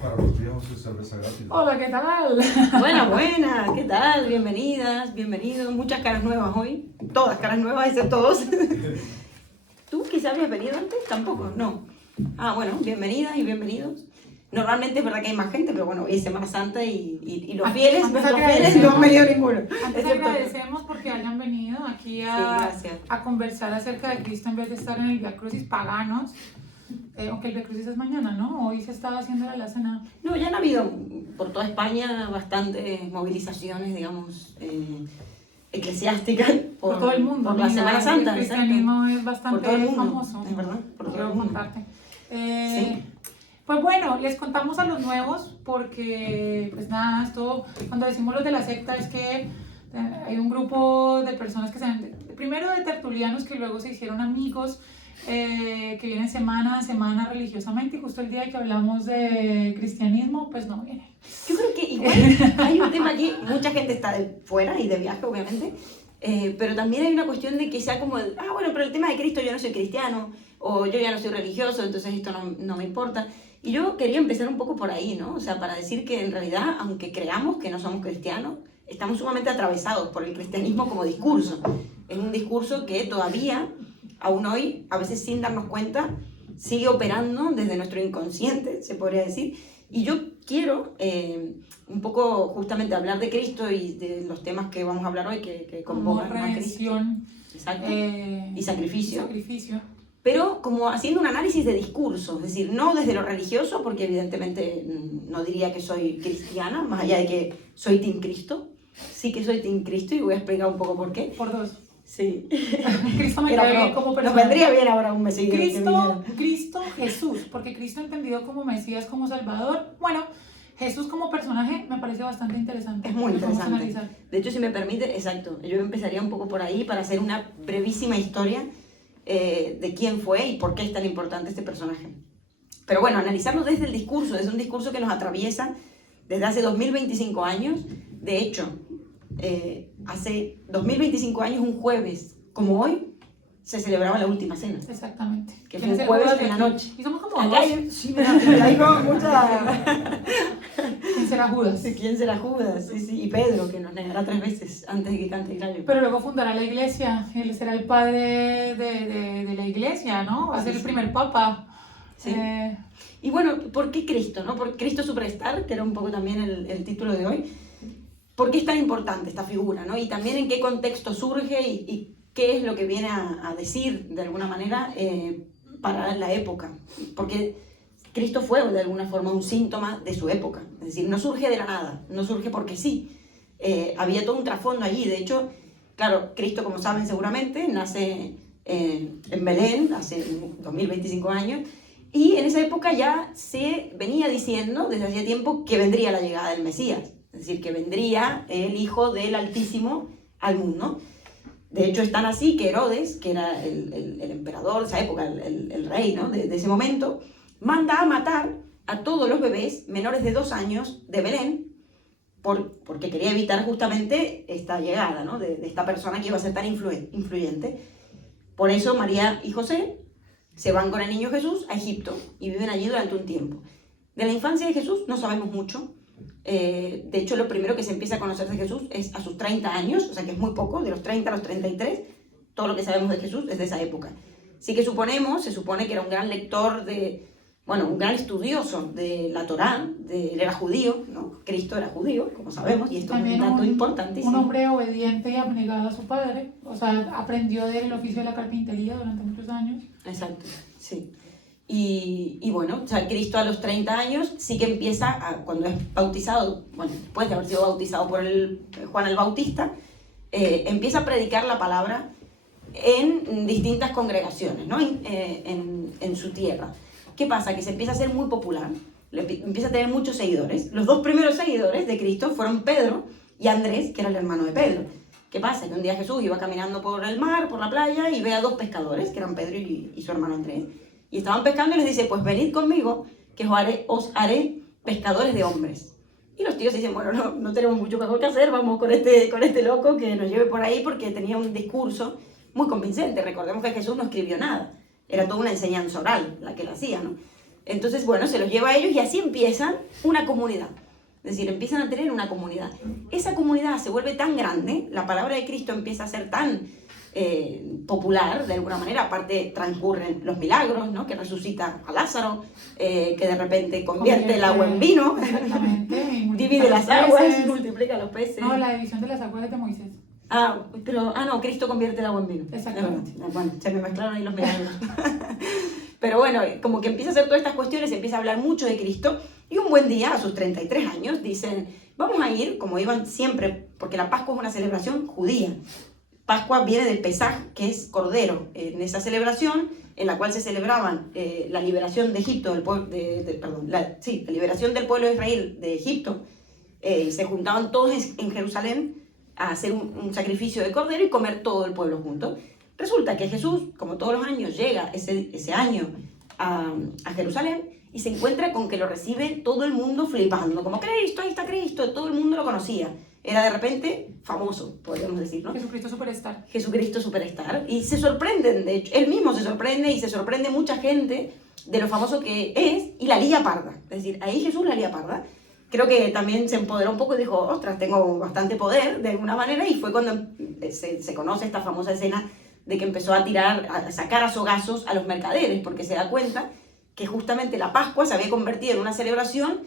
Para los viejos es cerveza gratis. Hola, ¿qué tal? Buenas, ¿qué tal? Bienvenidas, bienvenidos. Muchas caras nuevas hoy. Todas caras nuevas, excepto dos. ¿Tú quizás habías venido antes? Tampoco, no. Ah, bueno, bienvenidas y bienvenidos. Normalmente es verdad que hay más gente, pero bueno, hoy es Semana Santa y los fieles, nuestros fieles, no han venido ninguno. Antes agradecemos porque hayan venido aquí a conversar acerca de Cristo en vez de estar en el Vía Crucis paganos. Aunque el Vía Crucis es mañana, ¿no? Hoy se estaba haciendo la cena. No, ya han habido por toda España bastantes movilizaciones, digamos, eclesiásticas por todo el mundo. Por la Semana Santa. El cristianismo es bastante por todo el mundo, famoso. es verdad, por todo Quiero el mundo. contarte. Sí. Pues bueno, les contamos a los nuevos porque, pues nada, esto, cuando decimos los de la secta es que hay un grupo de personas que primero de tertulianos que luego se hicieron amigos, que vienen semana a semana religiosamente, y justo el día que hablamos de cristianismo, pues no vienen. Yo creo que igual hay un tema aquí, mucha gente está de fuera y de viaje, obviamente, pero también hay una cuestión de que sea como, bueno, pero el tema de Cristo, yo no soy cristiano, o yo ya no soy religioso, entonces esto no me importa. Y yo quería empezar un poco por ahí, ¿no? O sea, para decir que en realidad, aunque creamos que no somos cristianos, estamos sumamente atravesados por el cristianismo como discurso. Es un discurso que todavía, aún hoy, a veces sin darnos cuenta, sigue operando desde nuestro inconsciente, se podría decir. Y yo quiero un poco justamente hablar de Cristo y de los temas que vamos a hablar hoy, que convocan a Cristo. Exacto. Y sacrificio. Pero como haciendo un análisis de discurso, es decir, no desde lo religioso, porque evidentemente no diría que soy cristiana, más allá de que soy Team Cristo. Sí que soy Team Cristo y voy a explicar un poco por qué. Por dos. Sí. Cristo me cae bien como persona. Nos vendría bien ahora un Mesías. Cristo, Jesús, porque Cristo entendido como Mesías, como Salvador. Bueno, Jesús como personaje me parece bastante interesante. Es muy interesante. De hecho, si me permite, exacto, yo empezaría un poco por ahí para hacer una brevísima historia de quién fue y por qué es tan importante este personaje. Pero bueno, analizarlo desde el discurso, desde un discurso que nos atraviesa desde hace 2025 años. De hecho, hace 2025 años, un jueves como hoy, se celebraba la última cena. Exactamente. Que fue un jueves en la noche. Y somos como acá sí, me dijo mucha... ¿Quién será Judas? ¿Quién será Judas? Sí, y Pedro, que nos negará 3 veces antes de que cante el gallo. Pero luego fundará la iglesia, él será el padre de la iglesia, ¿no? Va a ser el primer papa. Sí. Y bueno, ¿por qué Cristo, no? Por Cristo Superstar, que era un poco también el título de hoy. ¿Por qué es tan importante esta figura, no? Y también en qué contexto surge y qué es lo que viene a decir, de alguna manera, para la época. Porque Cristo fue, de alguna forma, un síntoma de su época. Es decir, no surge de la nada, no surge porque sí. Había todo un trasfondo allí. De hecho, claro, Cristo, como saben seguramente, nace en Belén hace 2025 años, y en esa época ya se venía diciendo desde hacía tiempo que vendría la llegada del Mesías. Es decir, que vendría el Hijo del Altísimo al mundo. De hecho, es tan así que Herodes, que era el emperador de esa época, el rey, ¿no? de ese momento, manda a matar a todos los bebés menores de 2 años de Belén, porque quería evitar justamente esta llegada, ¿no? de esta persona que iba a ser tan influyente. Por eso María y José se van con el niño Jesús a Egipto y viven allí durante un tiempo. De la infancia de Jesús no sabemos mucho. De hecho, lo primero que se empieza a conocer de Jesús es a sus 30 años, o sea que es muy poco, de los 30 a los 33, todo lo que sabemos de Jesús es de esa época. Sí que se supone que era un gran lector un gran estudioso de la Torá, él era judío, ¿no? Cristo era judío, como sabemos, y esto es un dato importantísimo. Un hombre obediente y abnegado a su padre, o sea, aprendió del oficio de la carpintería durante muchos años. Exacto, sí. Y bueno, o sea, Cristo a los 30 años sí que empieza, cuando es bautizado, bueno, después de haber sido bautizado por Juan el Bautista, empieza a predicar la palabra en distintas congregaciones, ¿no? en su tierra. ¿Qué pasa? Que se empieza a ser muy popular, empieza a tener muchos seguidores. Los 2 primeros seguidores de Cristo fueron Pedro y Andrés, que era el hermano de Pedro. ¿Qué pasa? Que un día Jesús iba caminando por el mar, por la playa, y ve a 2 pescadores, que eran Pedro y su hermano Andrés. Y estaban pescando y les dice, pues venid conmigo, que os haré pescadores de hombres. Y los tíos dicen, bueno, no tenemos mucho mejor que hacer, vamos con este loco que nos lleve por ahí, porque tenía un discurso muy convincente. Recordemos que Jesús no escribió nada, era toda una enseñanza oral la que él hacía, ¿no? Entonces, bueno, se los lleva a ellos y así empiezan una comunidad. Es decir, empiezan a tener una comunidad. Esa comunidad se vuelve tan grande, la palabra de Cristo empieza a ser tan popular, de alguna manera. Aparte transcurren los milagros, ¿no? Que resucita a Lázaro, que de repente convierte el agua en vino, divide las aguas, multiplica los peces. No, la división de las aguas es de Moisés. No, Cristo convierte el agua en vino. Exactamente. Bueno, se me mezclaron ahí los milagros. Pero bueno, como que empieza a hacer todas estas cuestiones, empieza a hablar mucho de Cristo, y un buen día, a sus 33 años, dicen, vamos a ir, como iban siempre, porque la Pascua es una celebración judía. Pascua viene del Pesaj, que es Cordero. En esa celebración, en la cual se celebraban la liberación de Egipto, la liberación del pueblo de Israel de Egipto, y se juntaban todos en Jerusalén a hacer un sacrificio de Cordero y comer todo el pueblo junto. Resulta que Jesús, como todos los años, llega ese año a Jerusalén y se encuentra con que lo recibe todo el mundo flipando, como Cristo, ahí está Cristo, todo el mundo lo conocía. Era de repente famoso, podríamos decir, ¿no? Jesucristo Superstar. Jesucristo Superstar. Y se sorprenden, de hecho, él mismo se sorprende y se sorprende mucha gente de lo famoso que es y la lía parda. Es decir, ahí Jesús la lía parda. Creo que también se empoderó un poco y dijo, ostras, tengo bastante poder de alguna manera, y fue cuando se conoce esta famosa escena de que empezó a sacar a sogazos a los mercaderes, porque se da cuenta que justamente la Pascua se había convertido en una celebración,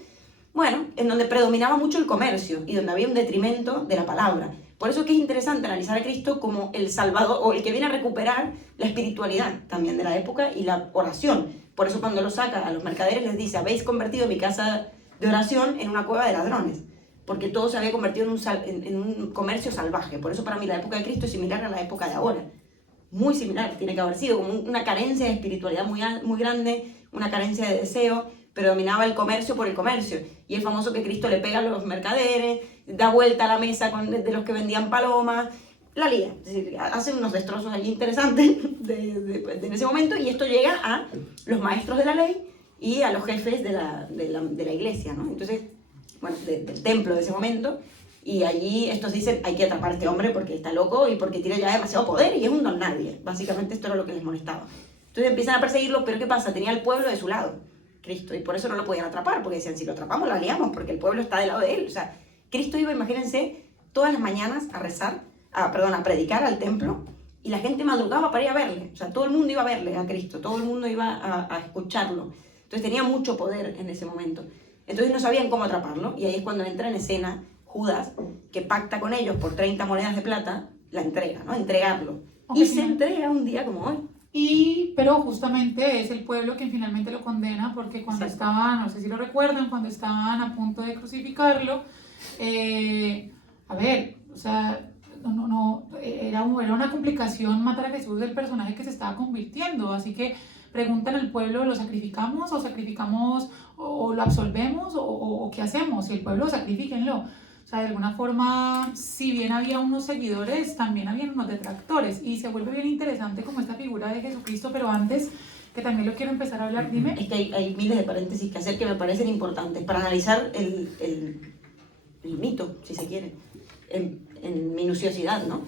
bueno, en donde predominaba mucho el comercio y donde había un detrimento de la palabra. Por eso es que es interesante analizar a Cristo como el Salvador, o el que viene a recuperar la espiritualidad también de la época y la oración. Por eso cuando lo saca a los mercaderes les dice, habéis convertido mi casa de oración en una cueva de ladrones, porque todo se había convertido en un comercio salvaje. Por eso para mí la época de Cristo es similar a la época de ahora. Muy similar, tiene que haber sido como una carencia de espiritualidad muy grande, una carencia de deseo, predominaba el comercio por el comercio. Y es famoso que Cristo le pega a los mercaderes, da vuelta a la mesa de los que vendían palomas, la lía. Es decir, hace unos destrozos allí interesantes en ese momento, y esto llega a los maestros de la ley y a los jefes de la iglesia, ¿no? Entonces, bueno, del templo de ese momento. Y allí estos dicen, hay que atrapar a este hombre porque está loco y porque tiene ya demasiado poder y es un don nadie. Básicamente esto era lo que les molestaba. Entonces empiezan a perseguirlo, pero ¿qué pasa? Tenía el pueblo de su lado, Cristo, y por eso no lo podían atrapar, porque decían, si lo atrapamos la liamos, porque el pueblo está del lado de él. O sea, Cristo iba, imagínense, todas las mañanas a predicar al templo, y la gente madrugaba para ir a verle. O sea, todo el mundo iba a verle a Cristo, todo el mundo iba a escucharlo. Entonces tenía mucho poder en ese momento. Entonces no sabían cómo atraparlo, y ahí es cuando entra en escena Judas, que pacta con ellos por 30 monedas de plata, la entrega, ¿no? Entregarlo. Y se entrega un día como hoy. Pero justamente es el pueblo quien finalmente lo condena, porque cuando estaban, no sé si lo recuerdan, cuando estaban a punto de crucificarlo, o sea, era una complicación matar a Jesús del personaje que se estaba convirtiendo, así que preguntan al pueblo, ¿lo sacrificamos o lo absolvemos o qué hacemos? Si el pueblo, sacrifíquenlo. O sea, de alguna forma, si bien había unos seguidores, también había unos detractores, y se vuelve bien interesante como esta figura de Jesucristo. Pero antes, que también lo quiero empezar a hablar, dime. Es que hay miles de paréntesis que hacer que me parecen importantes para analizar el mito, si se quiere, en minuciosidad, ¿no?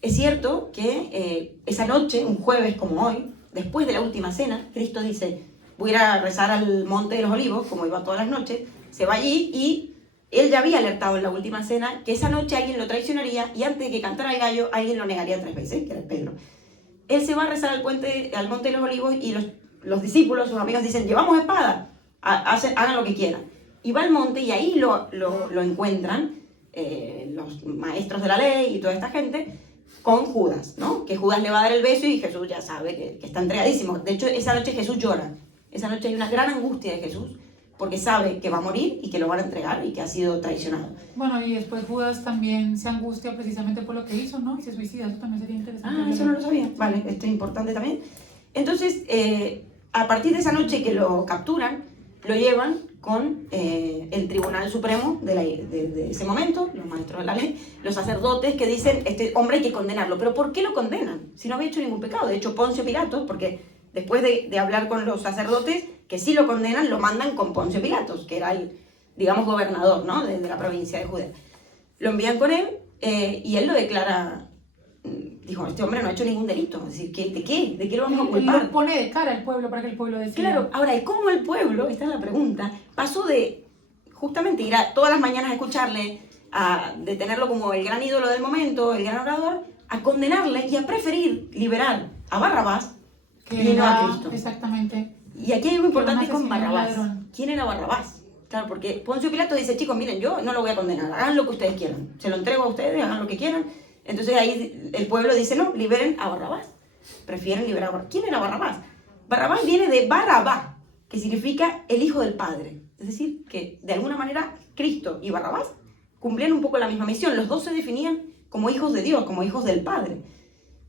Es cierto que esa noche, un jueves como hoy, después de la última cena, Cristo dice, voy a ir a rezar al Monte de los Olivos, como iba todas las noches, se va allí, y él ya había alertado en la última cena que esa noche alguien lo traicionaría, y antes de que cantara el gallo, alguien lo negaría 3 veces, que era Pedro. Él se va a rezar al Monte de los Olivos, y los discípulos, sus amigos, dicen, llevamos espada, hagan lo que quieran. Y va al monte, y ahí lo encuentran los maestros de la ley y toda esta gente con Judas, ¿no? Que Judas le va a dar el beso y Jesús ya sabe que está entregadísimo. De hecho, esa noche Jesús llora. Esa noche hay una gran angustia de Jesús, porque sabe que va a morir y que lo van a entregar y que ha sido traicionado. Bueno, y después Judas también se angustia precisamente por lo que hizo, ¿no? Y se suicida, eso también sería interesante. Eso no lo sabía. Vale, esto es importante también. Entonces, a partir de esa noche que lo capturan, lo llevan con el Tribunal Supremo de ese momento, los maestros de la ley, los sacerdotes, que dicen, este hombre hay que condenarlo. ¿Pero por qué lo condenan? Si no había hecho ningún pecado. De hecho, Poncio Pilatos, porque después de hablar con los sacerdotes, que sí lo condenan, lo mandan con Poncio Pilatos, que era el, digamos, gobernador, ¿no? de la provincia de Judea. Lo envían con él, y él lo declara dijo, este hombre no ha hecho ningún delito. Es decir, ¿de qué? ¿De qué lo vamos a Él culpar? lo pone de cara al pueblo para que el pueblo decida. Claro, ahora, ¿y cómo el pueblo, esta es la pregunta, pasó de justamente ir a todas las mañanas a escucharle, de tenerlo como el gran ídolo del momento, el gran orador, a condenarle y a preferir liberar a Barrabás y no a Cristo? Exactamente. Y aquí hay algo importante Que con un asesino, Barrabás. un ladrón. ¿Quién era Barrabás? Claro, porque Poncio Pilato dice, chicos, miren, yo no lo voy a condenar, hagan lo que ustedes quieran, se lo entrego a ustedes, hagan lo que quieran. Entonces ahí el pueblo dice, no, liberen a Barrabás. Prefieren liberar a Barrabás. ¿Quién era Barrabás? Barrabás viene de Barabá, que significa el hijo del padre. Es decir, que de alguna manera Cristo y Barrabás cumplían un poco la misma misión. Los dos se definían como hijos de Dios, como hijos del Padre.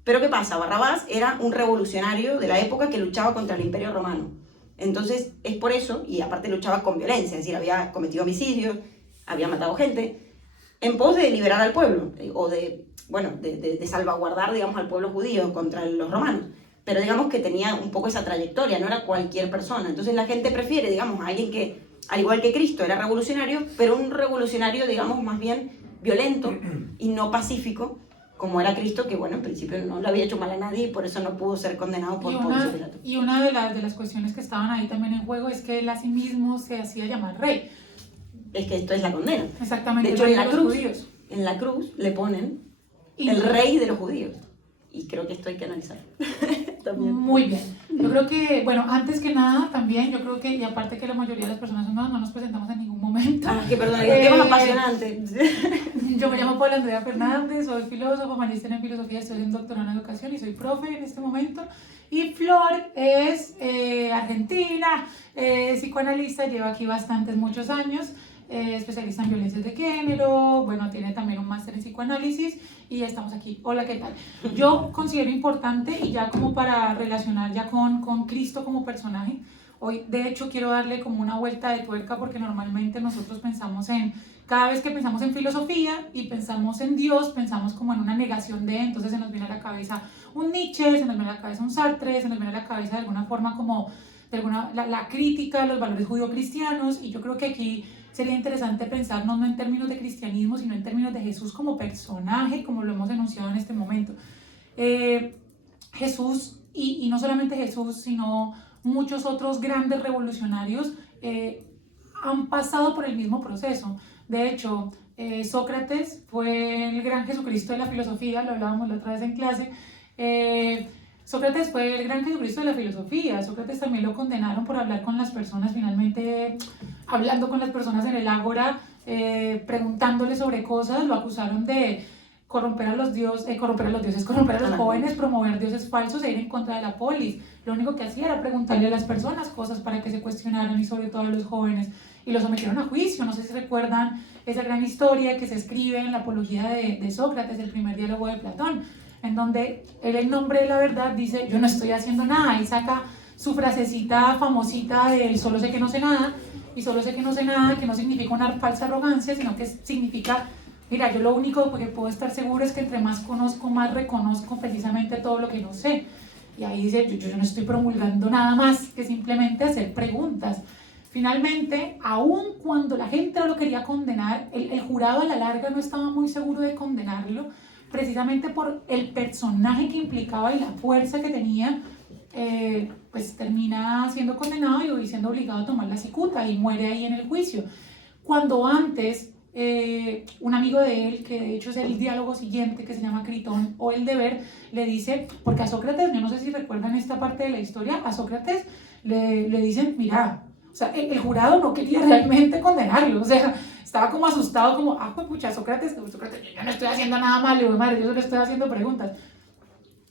Pero ¿qué pasa? Barrabás era un revolucionario de la época que luchaba contra el Imperio Romano. Entonces es por eso, y aparte luchaba con violencia, es decir, había cometido homicidios, había matado gente, en pos de liberar al pueblo, o de salvaguardar, digamos, al pueblo judío contra los romanos. Pero digamos que tenía un poco esa trayectoria, no era cualquier persona. Entonces la gente prefiere, digamos, a alguien que, al igual que Cristo, era revolucionario, pero un revolucionario, digamos, más bien violento y no pacífico, como era Cristo, que, bueno, en principio no le había hecho mal a nadie y por eso no pudo ser condenado por Poncio Pilato. Y una de las cuestiones que estaban ahí también en juego es que él a sí mismo se hacía llamar rey. Es que esto es la condena. Exactamente. De hecho, en la cruz le ponen el rey de los judíos. Y creo que esto hay que analizar. También. Muy bien. Yo creo que, bueno, antes que nada, también, yo creo que, y aparte que la mayoría de las personas no nos presentamos en ningún momento. Que perdón, es un tema apasionante. Yo me llamo Paula Andrea Fernández, soy filósofa, magíster en filosofía, estoy en doctorado en educación y soy profe en este momento. Y Flor es argentina, psicoanalista, lleva aquí muchos años. Especialista en violencias de género, bueno, tiene también un máster en psicoanálisis y estamos aquí. Hola, ¿qué tal? Yo considero importante, y ya como para relacionar ya con Cristo como personaje, hoy de hecho quiero darle como una vuelta de tuerca, porque normalmente nosotros cada vez que pensamos en filosofía y pensamos en Dios, pensamos como en una negación de, entonces se nos viene a la cabeza un Nietzsche, se nos viene a la cabeza un Sartre, se nos viene a la cabeza de alguna forma como la crítica a los valores judío-cristianos, y yo creo que aquí sería interesante pensarnos no en términos de cristianismo, sino en términos de Jesús como personaje, como lo hemos enunciado en este momento. Jesús, y no solamente Jesús, sino muchos otros grandes revolucionarios han pasado por el mismo proceso. De hecho, Sócrates fue el gran Jesucristo de la filosofía, lo hablábamos la otra vez en clase. Sócrates fue el gran Jesucristo de la filosofía. Sócrates también lo condenaron por hablar con las personas, finalmente hablando con las personas en el ágora, preguntándoles sobre cosas, lo acusaron de corromper a los dioses, corromper a los jóvenes, promover dioses falsos e ir en contra de la polis. Lo único que hacía era preguntarle a las personas cosas para que se cuestionaran, y sobre todo a los jóvenes, y los sometieron a juicio. No sé si recuerdan esa gran historia que se escribe en la Apología de Sócrates, el primer diálogo de Platón, en donde él, en nombre de la verdad, dice: yo no estoy haciendo nada, y saca su frasecita famosita del solo sé que no sé nada, y solo sé que no sé nada, que no significa una falsa arrogancia, sino que significa, mira, yo lo único que puedo estar seguro es que entre más conozco, más reconozco precisamente todo lo que no sé. Y ahí dice, yo no estoy promulgando nada más que simplemente hacer preguntas. Finalmente, aun cuando la gente no lo quería condenar, el jurado a la larga no estaba muy seguro de condenarlo, precisamente por el personaje que implicaba y la fuerza que tenía. Pues termina siendo condenado y hoy siendo obligado a tomar la cicuta, y muere ahí en el juicio. Cuando antes un amigo de él, que de hecho es el diálogo siguiente, que se llama Critón o el deber, le dice, porque a Sócrates, yo no sé si recuerdan esta parte de la historia, a Sócrates le dicen, mira, o sea, el jurado no quería realmente condenarlo, o sea, estaba como asustado, como, pues pucha, Sócrates, yo no estoy haciendo nada malo, madre, yo solo estoy haciendo preguntas.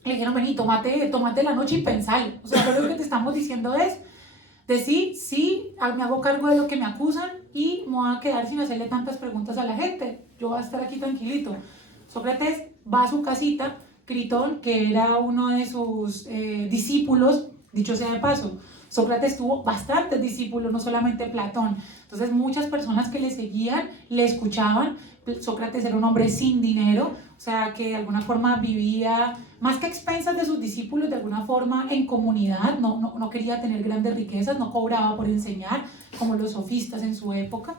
Le dijeron, vení, tómate la noche y pensalo. O sea, lo que te estamos diciendo es, sí, me hago cargo de lo que me acusan y me voy a quedar sin hacerle tantas preguntas a la gente. Yo voy a estar aquí tranquilito. Sócrates va a su casita. Critón, que era uno de sus discípulos, dicho sea de paso, Sócrates tuvo bastantes discípulos, no solamente Platón. Entonces muchas personas que le seguían, le escuchaban. Sócrates era un hombre sin dinero, o sea, que de alguna forma vivía más que a expensas de sus discípulos, de alguna forma en comunidad, no quería tener grandes riquezas, no cobraba por enseñar, como los sofistas en su época.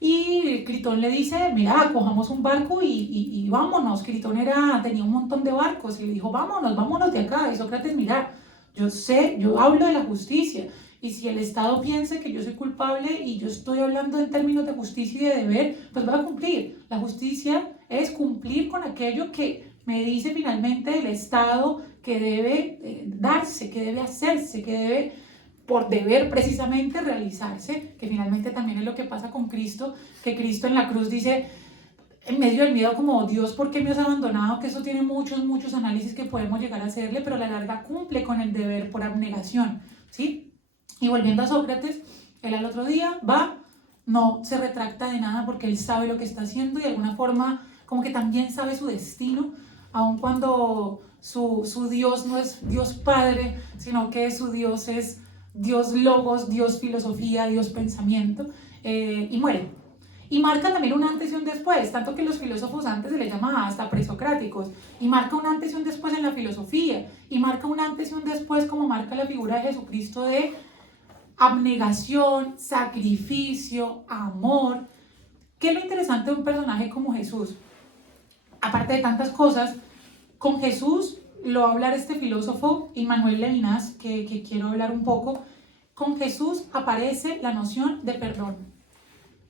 Y Critón le dice, mira, cojamos un barco y vámonos. Critón tenía un montón de barcos y le dijo, vámonos de acá. Y Sócrates, mira, yo hablo de la justicia. Y si el Estado piensa que yo soy culpable y yo estoy hablando en términos de justicia y de deber, pues voy a cumplir. La justicia es cumplir con aquello que me dice finalmente el Estado que debe darse, que debe hacerse, que debe por deber precisamente realizarse, que finalmente también es lo que pasa con Cristo, que Cristo en la cruz dice, en medio del miedo como, Dios, ¿por qué me has abandonado? Que eso tiene muchos análisis que podemos llegar a hacerle, pero a la larga cumple con el deber por abnegación, ¿sí? Y volviendo a Sócrates, él al otro día va, no se retracta de nada porque él sabe lo que está haciendo y de alguna forma como que también sabe su destino, aun cuando su Dios no es Dios Padre, sino que su Dios es Dios Logos, Dios Filosofía, Dios Pensamiento, y muere. Y marca también un antes y un después, tanto que los filósofos antes se les llama hasta presocráticos, y marca un antes y un después en la filosofía, y marca un antes y un después como marca la figura de Jesucristo de abnegación, sacrificio, amor. ¿Qué es lo interesante de un personaje como Jesús? Aparte de tantas cosas, con Jesús lo va a hablar este filósofo Immanuel Levinas, que quiero hablar un poco. Con Jesús aparece la noción de perdón.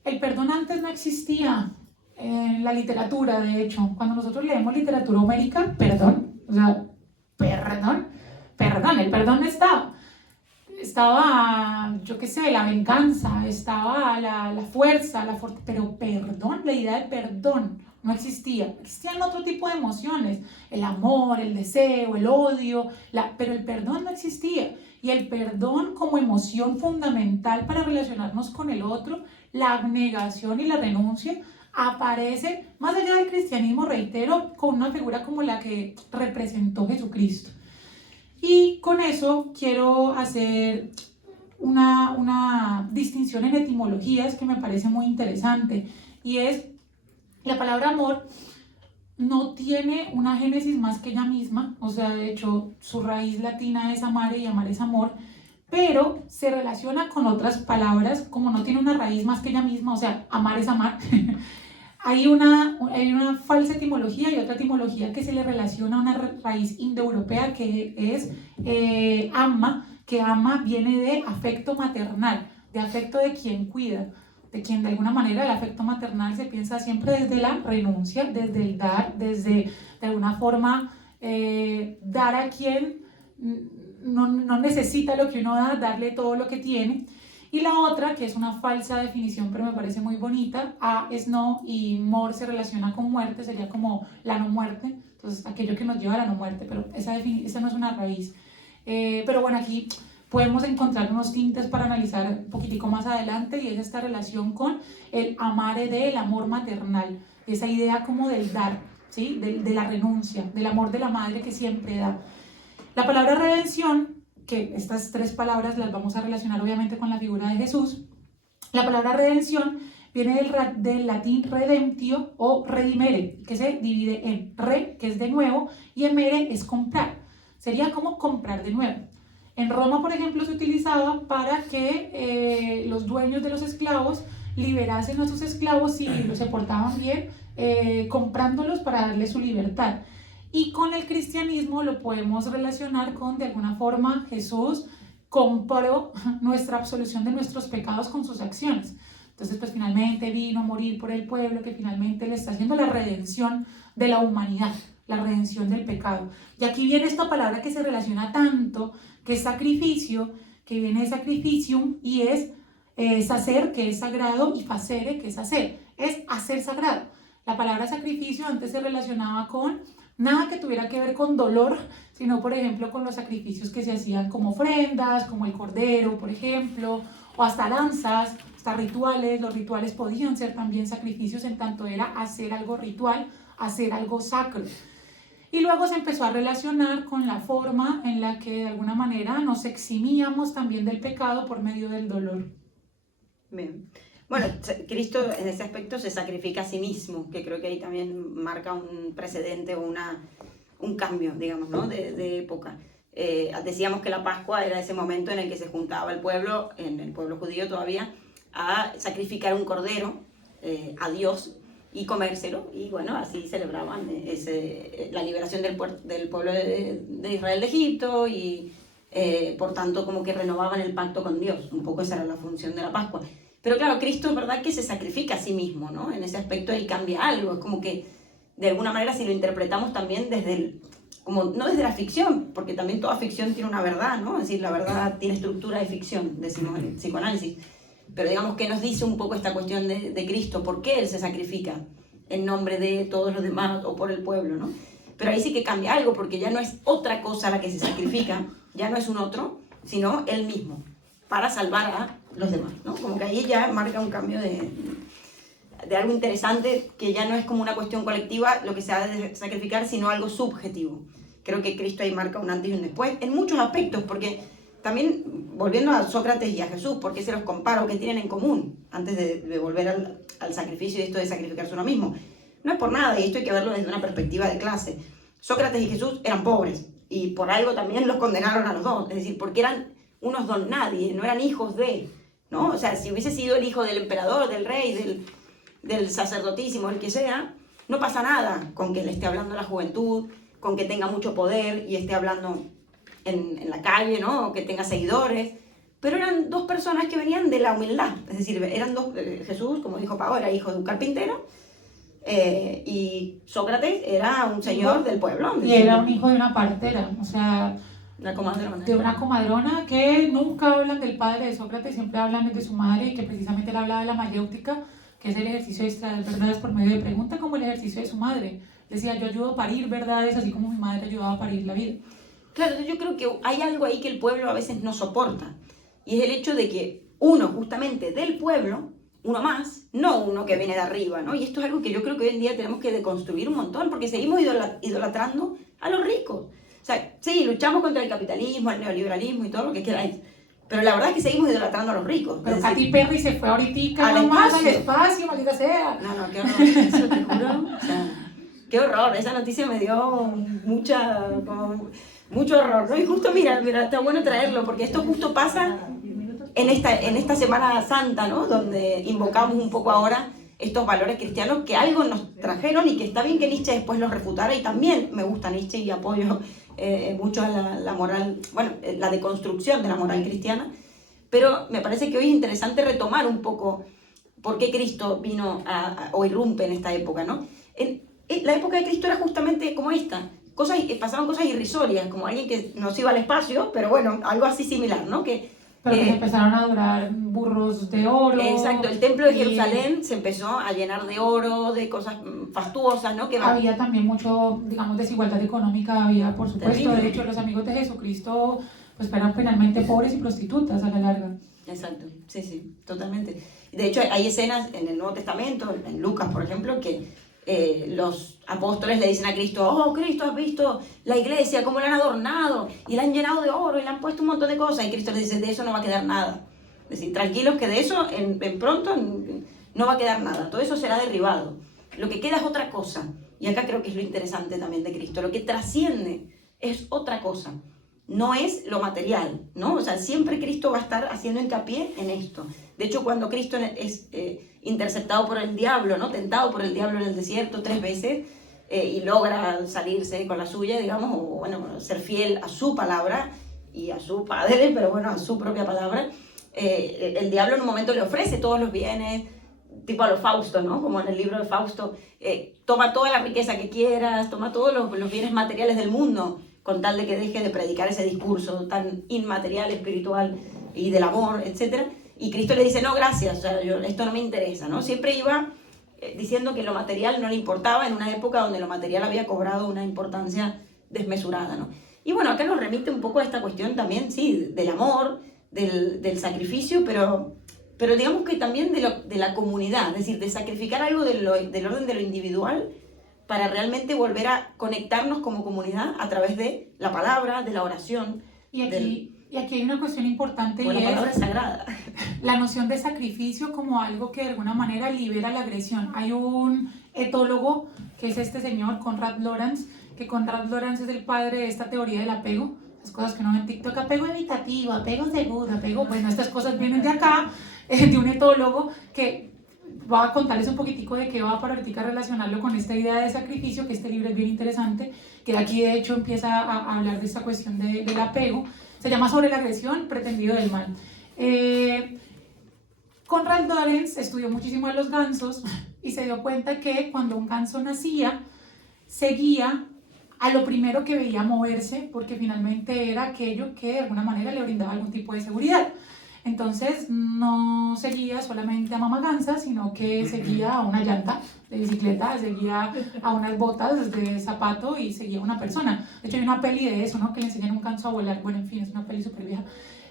El perdón antes no existía en la literatura, de hecho. Cuando nosotros leemos literatura homérica, perdón, o sea, perdón, el perdón estaba, yo qué sé, la venganza, estaba la fuerza, pero perdón, la idea de perdón no existía. Existían otro tipo de emociones, el amor, el deseo, el odio, pero el perdón no existía. Y el perdón como emoción fundamental para relacionarnos con el otro, la abnegación y la renuncia, aparece más allá del cristianismo, reitero, con una figura como la que representó Jesucristo. Y con eso quiero hacer una distinción en etimologías que me parece muy interesante, y es la palabra amor no tiene una génesis más que ella misma, o sea, de hecho su raíz latina es amare y amar es amor, pero se relaciona con otras palabras, como no tiene una raíz más que ella misma, o sea, amar es amar. Hay una falsa etimología y otra etimología que se le relaciona a una raíz indoeuropea que es ama, que ama viene de afecto maternal, de afecto de quien cuida, de quien de alguna manera el afecto maternal se piensa siempre desde la renuncia, desde el dar, desde de alguna forma dar a quien no necesita lo que uno da, darle todo lo que tiene. Y la otra, que es una falsa definición, pero me parece muy bonita, a es no y mor se relaciona con muerte, sería como la no muerte, entonces aquello que nos lleva a la no muerte, pero esa no es una raíz. Pero bueno, aquí podemos encontrar unos tintes para analizar un poquitico más adelante, y es esta relación con el amare del amor maternal, esa idea como del dar, ¿sí? de la renuncia, del amor de la madre que siempre da. La palabra redención, que estas tres palabras las vamos a relacionar obviamente con la figura de Jesús. La palabra redención viene del latín redemptio o redimere, que se divide en re, que es de nuevo, y emere es comprar. Sería como comprar de nuevo. En Roma, por ejemplo, se utilizaba para que los dueños de los esclavos liberasen a sus esclavos si se portaban bien, comprándolos para darles su libertad. Y con el cristianismo lo podemos relacionar con, de alguna forma, Jesús compró nuestra absolución de nuestros pecados con sus acciones. Entonces, pues finalmente vino a morir por el pueblo, que finalmente le está haciendo la redención de la humanidad, la redención del pecado. Y aquí viene esta palabra que se relaciona tanto, que es sacrificio, que viene de sacrificium, y es sacer, que es sagrado, y facere, que es hacer sagrado. La palabra sacrificio antes se relacionaba con nada que tuviera que ver con dolor, sino por ejemplo con los sacrificios que se hacían como ofrendas, como el cordero, por ejemplo, o hasta danzas, hasta rituales. Los rituales podían ser también sacrificios, en tanto era hacer algo ritual, hacer algo sacro. Y luego se empezó a relacionar con la forma en la que de alguna manera nos eximíamos también del pecado por medio del dolor. Bien. Bueno, Cristo en ese aspecto se sacrifica a sí mismo, que creo que ahí también marca un precedente o un cambio, digamos, ¿no? de época. Decíamos que la Pascua era ese momento en el que se juntaba el pueblo, en el pueblo judío todavía, a sacrificar un cordero a Dios y comérselo, y bueno, así celebraban la liberación del pueblo de Israel de Egipto, y por tanto como que renovaban el pacto con Dios. Un poco esa era la función de la Pascua. Pero claro, Cristo es verdad que se sacrifica a sí mismo, ¿no? En ese aspecto él cambia algo, es como que de alguna manera si lo interpretamos también como no desde la ficción, porque también toda ficción tiene una verdad, ¿no? Es decir, la verdad tiene estructura de ficción, decimos en el psicoanálisis. Pero digamos que nos dice un poco esta cuestión de Cristo, por qué él se sacrifica en nombre de todos los demás o por el pueblo, ¿no? Pero ahí sí que cambia algo, porque ya no es otra cosa la que se sacrifica, ya no es un otro, sino él mismo, para salvar a los demás, ¿no? Como que ahí ya marca un cambio de algo interesante, que ya no es como una cuestión colectiva lo que se ha de sacrificar, sino algo subjetivo. Creo que Cristo ahí marca un antes y un después, en muchos aspectos, porque también, volviendo a Sócrates y a Jesús, ¿por qué se los comparo? ¿Qué tienen en común? Antes de volver al sacrificio y esto de sacrificarse uno mismo. No es por nada, y esto hay que verlo desde una perspectiva de clase. Sócrates y Jesús eran pobres, y por algo también los condenaron a los dos. Es decir, porque eran unos don nadie, no eran hijos de, ¿no? O sea, si hubiese sido el hijo del emperador, del rey, del sacerdotísimo, el que sea, no pasa nada con que le esté hablando a la juventud, con que tenga mucho poder y esté hablando en la calle, ¿no? O que tenga seguidores. Pero eran dos personas que venían de la humildad. Es decir, eran dos, Jesús, como dijo Pau, era hijo de un carpintero, y Sócrates era un señor del pueblo. Y era un hijo de una partera, o sea, una comadrona. De una comadrona, que nunca hablan del padre de Sócrates, siempre hablan de su madre, y que precisamente él hablaba de la mayéutica, que es el ejercicio de extraer verdades por medio de pregunta, como el ejercicio de su madre. Decía, yo ayudo a parir verdades, así como mi madre ayudaba a parir la vida. Claro, yo creo que hay algo ahí que el pueblo a veces no soporta, y es el hecho de que uno, justamente del pueblo, uno más, no uno que viene de arriba, ¿no? Y esto es algo que yo creo que hoy en día tenemos que deconstruir un montón, porque seguimos idolatrando a los ricos. O sea, sí, luchamos contra el capitalismo, el neoliberalismo y todo lo que queráis, pero la verdad es que seguimos idolatrando a los ricos. Pero Katy Perry se fue ahorita nomás al espacio, maldita sea. No, qué horror, eso te juro. O sea, qué horror, esa noticia me dio mucho horror, ¿no? Y justo, mira, está bueno traerlo, porque esto justo pasa en esta Semana Santa, ¿no? Donde invocamos un poco ahora estos valores cristianos que algo nos trajeron, y que está bien que Nietzsche después los refutara, y también me gusta Nietzsche y apoyo mucho a la moral, bueno, la deconstrucción de la moral cristiana, pero me parece que hoy es interesante retomar un poco por qué Cristo vino o irrumpe en esta época, ¿no? La época de Cristo era justamente como esta, pasaban cosas irrisorias, como alguien que nos iba al espacio, pero bueno, algo así similar, ¿no? Pero que se empezaron a adorar burros de oro. Exacto, el templo de Jerusalén se empezó a llenar de oro, de cosas fastuosas, ¿no? Había también mucho, digamos, desigualdad económica, había, por supuesto. Terrible. De hecho, los amigos de Jesucristo pues eran penalmente pobres y prostitutas a la larga. Exacto, sí, totalmente. De hecho, hay escenas en el Nuevo Testamento, en Lucas, por ejemplo, que los apóstoles le dicen a Cristo, oh, Cristo, ¿has visto la iglesia, cómo la han adornado? Y la han llenado de oro y le han puesto un montón de cosas. Y Cristo les dice, de eso no va a quedar nada. Es decir, tranquilos que de eso en pronto no va a quedar nada. Todo eso será derribado. Lo que queda es otra cosa. Y acá creo que es lo interesante también de Cristo. Lo que trasciende es otra cosa. No es lo material, ¿no? O sea, siempre Cristo va a estar haciendo hincapié en esto. De hecho, cuando Cristo es interceptado por el diablo, ¿no? Tentado por el diablo en el desierto 3 veces, y logra salirse con la suya, digamos, o bueno, ser fiel a su palabra y a su padre, pero bueno, a su propia palabra, el diablo en un momento le ofrece todos los bienes, tipo a los Fausto, ¿no? Como en el libro de Fausto, toma toda la riqueza que quieras, toma todos los bienes materiales del mundo, con tal de que deje de predicar ese discurso tan inmaterial, espiritual y del amor, etc. Y Cristo le dice, no, gracias, o sea, esto no me interesa, ¿no? Siempre iba diciendo que lo material no le importaba en una época donde lo material había cobrado una importancia desmesurada, ¿no? Y bueno, acá nos remite un poco a esta cuestión también, sí, del amor, del sacrificio, pero digamos que también de la comunidad, es decir, de sacrificar algo del orden de lo individual para realmente volver a conectarnos como comunidad a través de la palabra, de la oración. Y aquí hay una cuestión importante, y la palabra es sagrada. La noción de sacrificio como algo que de alguna manera libera la agresión. Hay un etólogo que es este señor, Conrad Lorenz, que Conrad Lorenz es el padre de esta teoría del apego. Las cosas que uno ve en TikTok, apego evitativo, apego seguro, apego, bueno, estas cosas vienen de acá, de un etólogo que voy a contarles un poquitico de qué va para ahorita relacionarlo con esta idea de sacrificio, que este libro es bien interesante, que aquí de hecho empieza a hablar de esta cuestión del apego. Se llama Sobre la agresión, pretendido del mal. Conrad Lorenz estudió muchísimo a los gansos y se dio cuenta que cuando un ganso nacía, seguía a lo primero que veía moverse, porque finalmente era aquello que de alguna manera le brindaba algún tipo de seguridad. Entonces no seguía solamente a mamá gansa, sino que seguía a una llanta de bicicleta, seguía a unas botas de zapato y seguía a una persona. De hecho hay una peli de eso, ¿no? Que le enseñan a un ganso a volar. Bueno, en fin, es una peli súper vieja.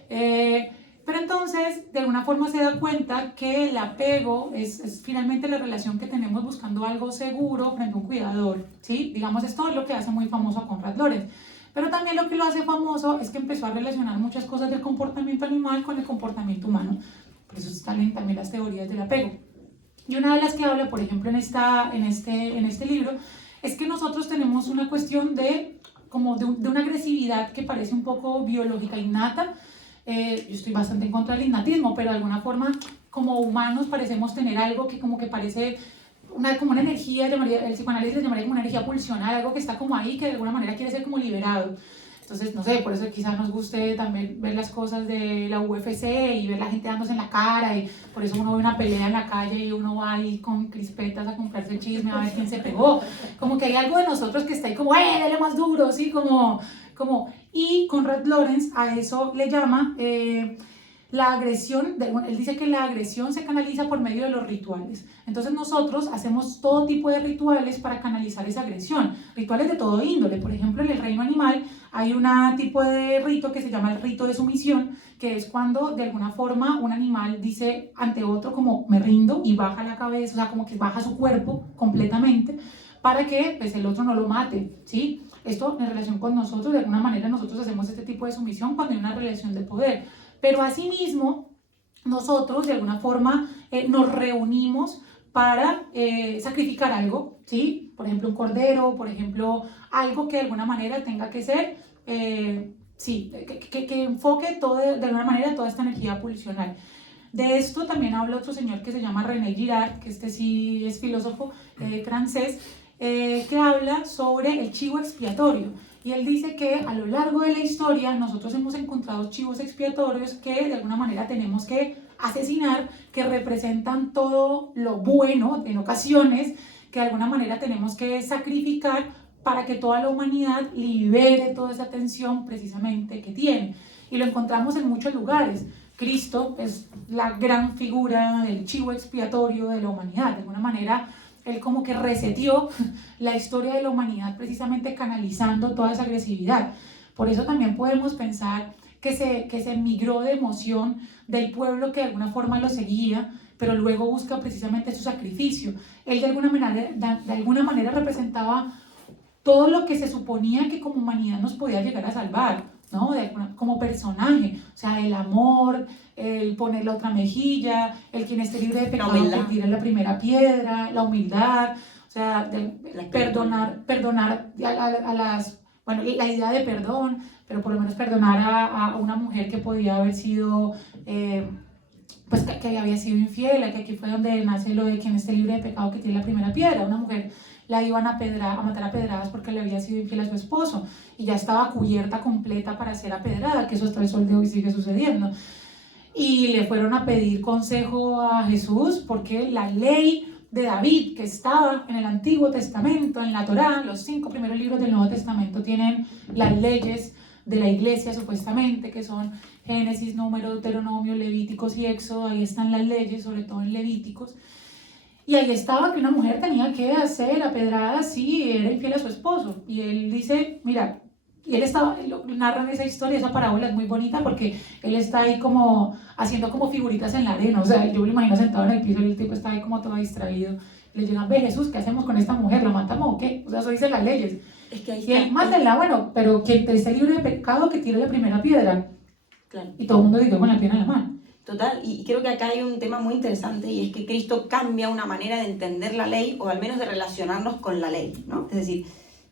Pero entonces, de alguna forma se da cuenta que el apego es finalmente la relación que tenemos buscando algo seguro frente a un cuidador, ¿sí? Digamos, esto es lo que hace muy famoso a Conrad Lorenz. Pero también lo que lo hace famoso es que empezó a relacionar muchas cosas del comportamiento animal con el comportamiento humano. Por eso salen también las teorías del apego. Y una de las que habla, por ejemplo, en este libro, es que nosotros tenemos una cuestión de una agresividad que parece un poco biológica innata. Yo estoy bastante en contra del innatismo, pero de alguna forma, como humanos, parecemos tener algo que como que parece como una energía, el psicoanálisis le llamaría como una energía pulsional, algo que está como ahí, que de alguna manera quiere ser como liberado. Entonces, no sé, por eso quizás nos guste también ver las cosas de la UFC y ver la gente dándose en la cara, y por eso uno ve una pelea en la calle y uno va ahí con crispetas a comprarse el chisme a ver quién se pegó. Como que hay algo de nosotros que está ahí como, dale más duro, ¿sí? Y Conrad Lorenz a eso le llama la agresión. Él dice que la agresión se canaliza por medio de los rituales. Entonces nosotros hacemos todo tipo de rituales para canalizar esa agresión, rituales de todo índole. Por ejemplo, en el reino animal hay un tipo de rito que se llama el rito de sumisión, que es cuando de alguna forma un animal dice ante otro como me rindo y baja la cabeza, o sea, como que baja su cuerpo completamente para que pues, el otro no lo mate, ¿sí? Esto en relación con nosotros, de alguna manera nosotros hacemos este tipo de sumisión cuando hay una relación de poder. Pero asimismo, nosotros de alguna forma nos reunimos para sacrificar algo, ¿sí? Por ejemplo, un cordero, por ejemplo, algo que de alguna manera tenga que ser, que enfoque de alguna manera toda esta energía pulsional. De esto también habla otro señor que se llama René Girard, que este sí es filósofo francés, que habla sobre el chivo expiatorio. Y él dice que a lo largo de la historia nosotros hemos encontrado chivos expiatorios que de alguna manera tenemos que asesinar, que representan todo lo bueno en ocasiones, que de alguna manera tenemos que sacrificar para que toda la humanidad libere toda esa tensión precisamente que tiene. Y lo encontramos en muchos lugares. Cristo es la gran figura del chivo expiatorio de la humanidad. De alguna manera, él como que reseteó la historia de la humanidad precisamente canalizando toda esa agresividad. Por eso también podemos pensar que se migró de emoción del pueblo que de alguna forma lo seguía, pero luego busca precisamente su sacrificio. Él de alguna manera representaba todo lo que se suponía que como humanidad nos podía llegar a salvar, ¿no? Como personaje, o sea, el amor, el poner la otra mejilla, el quien esté libre de pecado que tire la primera piedra, la humildad, o sea, perdonar a las, bueno, la idea de perdón, pero por lo menos perdonar a una mujer que podía haber sido, pues que había sido infiel, que aquí fue donde nace lo de quien esté libre de pecado que tire la primera piedra. Una mujer la iban a matar a pedradas porque le había sido infiel a su esposo y ya estaba cubierta completa para ser apedrada, que eso hasta el sol de hoy sigue sucediendo. Y le fueron a pedir consejo a Jesús porque la ley de David, que estaba en el Antiguo Testamento, en la Torá, los 5 primeros libros del Nuevo Testamento tienen las leyes de la iglesia supuestamente, que son Génesis, Número, Deuteronomio, Levíticos y Éxodo. Ahí están las leyes, sobre todo en Levíticos. Y ahí estaba que una mujer tenía que hacer apedrada si era infiel a su esposo. Y él dice, mira, y él narra esa historia, esa parábola es muy bonita porque él está ahí como haciendo como figuritas en la arena. O sea, yo me lo imagino sentado en el piso y el tipo está ahí como todo distraído. Le llegan, ve Jesús, ¿qué hacemos con esta mujer? ¿La matamos o qué? O sea, eso dicen las leyes. Es que ahí y él, mátenla, bueno, pero quien esté libre de pecado que tire la primera piedra. Claro. Y todo el mundo dice con la piedra en la mano. Total, y creo que acá hay un tema muy interesante y es que Cristo cambia una manera de entender la ley o al menos de relacionarnos con la ley, ¿no? Es decir,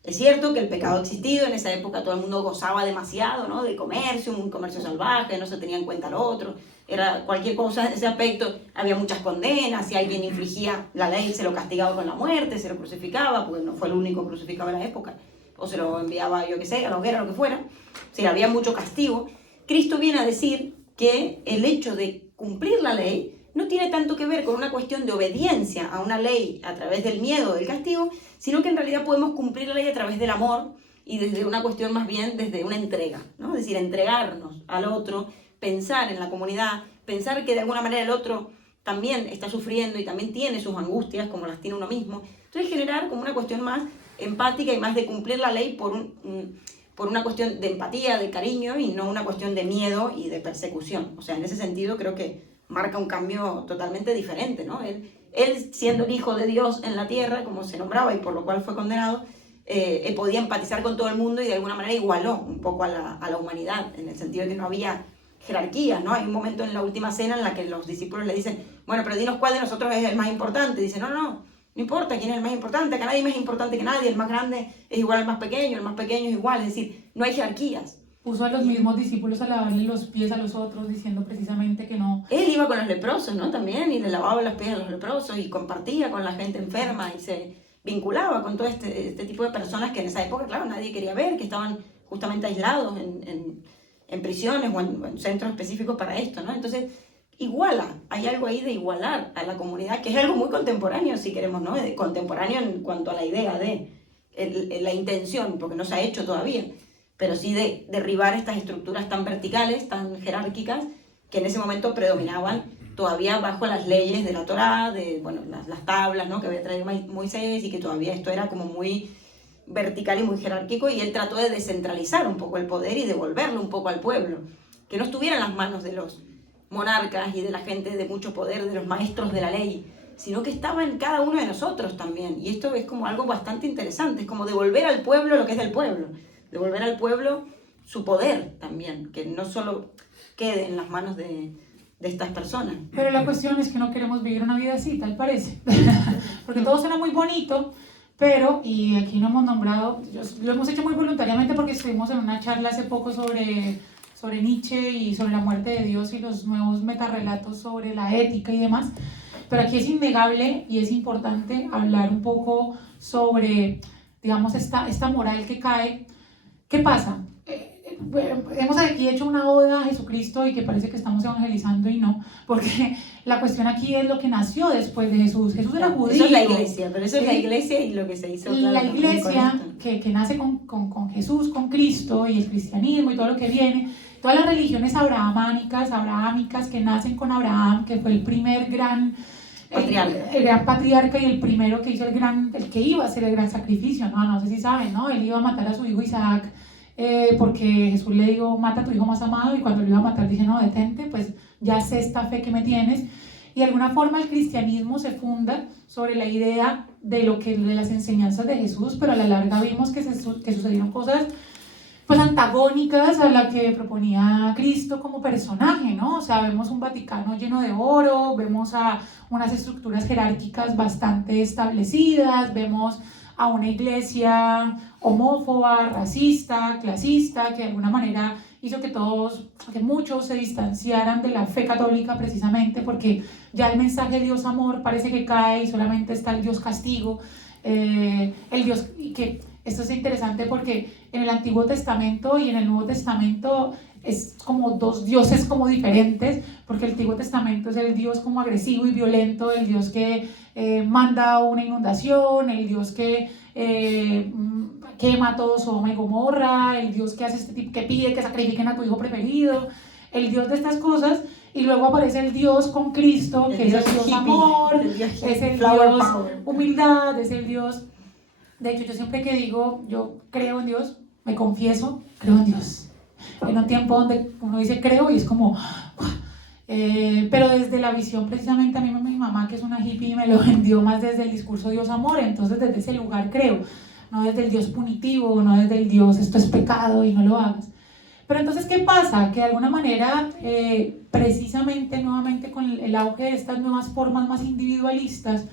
Es cierto que el pecado ha existido, en esa época todo el mundo gozaba demasiado, ¿no? De comercio, un comercio salvaje, no se tenía en cuenta lo otro, era cualquier cosa en ese aspecto, había muchas condenas, si alguien infringía la ley se lo castigaba con la muerte, se lo crucificaba, porque no fue el único crucificado de la época, o se lo enviaba, yo qué sé, a la hoguera, lo que fuera, o sea, había mucho castigo. Cristo viene a decir que el hecho de cumplir la ley no tiene tanto que ver con una cuestión de obediencia a una ley a través del miedo o del castigo, sino que en realidad podemos cumplir la ley a través del amor y desde una cuestión más bien desde una entrega, ¿no? Es decir, entregarnos al otro, pensar en la comunidad, pensar que de alguna manera el otro también está sufriendo y también tiene sus angustias como las tiene uno mismo. Entonces generar como una cuestión más empática y más de cumplir la ley por una cuestión de empatía, de cariño y no una cuestión de miedo y de persecución. O sea, en ese sentido creo que marca un cambio totalmente diferente, ¿no? Él siendo el Hijo de Dios en la tierra, como se nombraba y por lo cual fue condenado, podía empatizar con todo el mundo y de alguna manera igualó un poco a la humanidad, en el sentido de que no había jerarquía, ¿no? Hay un momento en la última cena en la que los discípulos le dicen, bueno, pero dinos cuál de nosotros es el más importante. Dice, no importa quién es el más importante, que nadie es más importante que nadie, el más grande es igual al más pequeño, el más pequeño es igual, es decir, no hay jerarquías. Puso a los mismos discípulos a lavarle los pies a los otros, diciendo precisamente que no. Él iba con los leprosos, ¿no? También, y le lavaba los pies a los leprosos, y compartía con la gente enferma, y se vinculaba con todo este tipo de personas que en esa época, claro, nadie quería ver, que estaban justamente aislados en prisiones o en centros específicos para esto, ¿no? Entonces, hay algo ahí de igualar a la comunidad, que es algo muy contemporáneo, si queremos, ¿no? Contemporáneo en cuanto a la idea de la intención, porque no se ha hecho todavía, pero sí de derribar estas estructuras tan verticales, tan jerárquicas, que en ese momento predominaban todavía bajo las leyes de la Torá, de bueno, las tablas, ¿no? Que había traído Moisés, y que todavía esto era como muy vertical y muy jerárquico, y él trató de descentralizar un poco el poder y devolverlo un poco al pueblo, que no estuviera en las manos de los monarcas y de la gente de mucho poder, de los maestros de la ley, sino que estaba en cada uno de nosotros también. Y esto es como algo bastante interesante, es como devolver al pueblo lo que es del pueblo, devolver al pueblo su poder también, que no solo quede en las manos de estas personas. Pero la cuestión es que no queremos vivir una vida así, tal parece. Porque todo suena muy bonito, pero, y aquí no hemos nombrado, lo hemos hecho muy voluntariamente porque estuvimos en una charla hace poco sobre Nietzsche y sobre la muerte de Dios y los nuevos metarrelatos sobre la ética y demás. Pero aquí es innegable y es importante hablar un poco sobre, digamos, esta moral que cae. ¿Qué pasa? Hemos aquí hecho una oda a Jesucristo y que parece que estamos evangelizando y no, porque la cuestión aquí es lo que nació después de Jesús. Jesús era judío. Eso es la iglesia, pero eso es la iglesia y lo que se hizo. Claro, la iglesia que nace con Jesús, con Cristo y el cristianismo y todo lo que viene, todas las religiones abrahámicas que nacen con Abraham, que fue el primer gran patriarca. El gran patriarca y el primero que hizo el que iba a hacer el gran sacrificio, no sé si saben, ¿no? Él iba a matar a su hijo Isaac, porque Jesús le dijo, mata a tu hijo más amado, y cuando lo iba a matar dice, no, detente, pues ya sé esta fe que me tienes. Y de alguna forma el cristianismo se funda sobre la idea de las enseñanzas de Jesús, pero a la larga vimos que sucedieron cosas pues antagónicas a la que proponía Cristo como personaje, ¿no? O sea, vemos un Vaticano lleno de oro, vemos a unas estructuras jerárquicas bastante establecidas, vemos a una iglesia homófoba, racista, clasista, que de alguna manera hizo que muchos se distanciaran de la fe católica precisamente porque ya el mensaje de Dios amor parece que cae y solamente está el Dios castigo, el Dios, y que esto es interesante porque en el Antiguo Testamento y en el Nuevo Testamento es como dos dioses como diferentes, porque el Antiguo Testamento es el Dios como agresivo y violento, el Dios que manda una inundación, el Dios que quema todo Sodoma y Gomorra, el Dios que hace que pide que sacrifiquen a tu hijo preferido, el Dios de estas cosas. Y luego aparece el Dios con Cristo, que es el Dios amor, es el Dios humildad, es el Dios. De hecho, yo siempre que digo, yo creo en Dios, me confieso, creo en Dios. En un tiempo donde uno dice creo y es como, pero desde la visión precisamente a mí mi mamá, que es una hippie, me lo vendió más desde el discurso Dios amor, entonces desde ese lugar creo, no desde el Dios punitivo, no desde el Dios esto es pecado y no lo hagas. Pero entonces, ¿qué pasa? Que de alguna manera, precisamente nuevamente con el auge de estas nuevas formas más individualistas,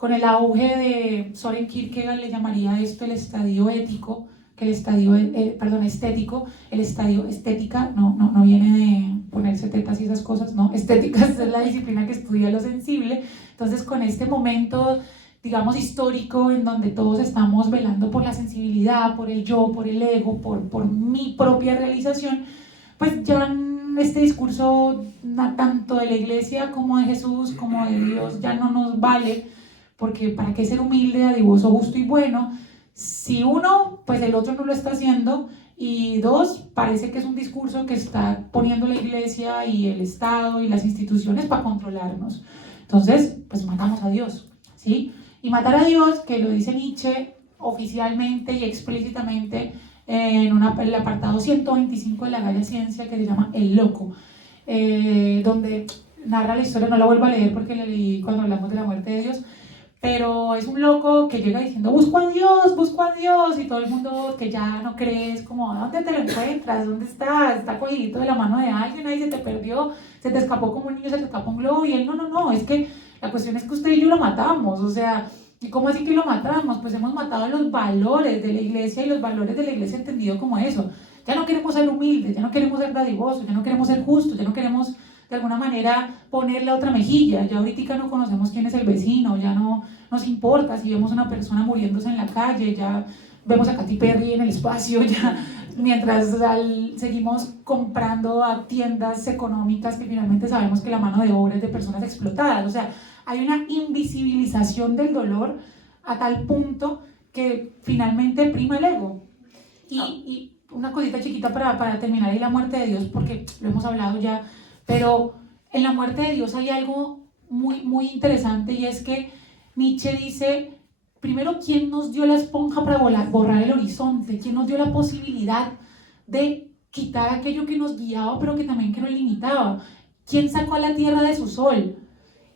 con el auge de Soren Kierkegaard, le llamaría esto el estadio ético, que el estadio, estético, el estadio estética, no viene de ponerse tetas y esas cosas, no, estética es la disciplina que estudia lo sensible. Entonces, con este momento, digamos, histórico, en donde todos estamos velando por la sensibilidad, por el yo, por el ego, por mi propia realización, pues ya este discurso tanto de la iglesia como de Jesús, como de Dios, ya no nos vale, porque ¿para qué ser humilde, dadivoso, justo y bueno? Si uno, pues el otro no lo está haciendo, y dos, parece que es un discurso que está poniendo la iglesia y el Estado y las instituciones para controlarnos. Entonces, pues matamos a Dios, ¿sí? Y matar a Dios, que lo dice Nietzsche oficialmente y explícitamente en el apartado 125 de la Gaia Ciencia, que se llama El Loco, donde narra la historia, no la vuelvo a leer porque la leí cuando hablamos de la muerte de Dios, pero es un loco que llega diciendo busco a Dios, y todo el mundo que ya no cree es como, ¿dónde te lo encuentras? ¿Dónde estás? Está cogidito de la mano de alguien, ahí se te perdió, se te escapó como un niño, se te escapó un globo, y él no, es que la cuestión es que usted y yo lo matamos, o sea, ¿y cómo así que lo matamos? Pues hemos matado los valores de la iglesia, y los valores de la iglesia entendido como eso. Ya no queremos ser humildes, ya no queremos ser dadivosos, ya no queremos ser justos, ya no queremos de alguna manera poner la otra mejilla. Ya ahorita no conocemos quién es el vecino, ya no nos importa si vemos a una persona muriéndose en la calle, ya vemos a Katy Perry en el espacio, ya mientras seguimos comprando a tiendas económicas que finalmente sabemos que la mano de obra es de personas explotadas. O sea, hay una invisibilización del dolor a tal punto que finalmente prima el ego. Y una cosita chiquita para terminar, y la muerte de Dios, porque lo hemos hablado ya, pero en la muerte de Dios hay algo muy interesante, y es que Nietzsche dice, primero, ¿quién nos dio la esponja para borrar el horizonte? ¿Quién nos dio la posibilidad de quitar aquello que nos guiaba, pero que también que nos limitaba? ¿Quién sacó a la tierra de su sol?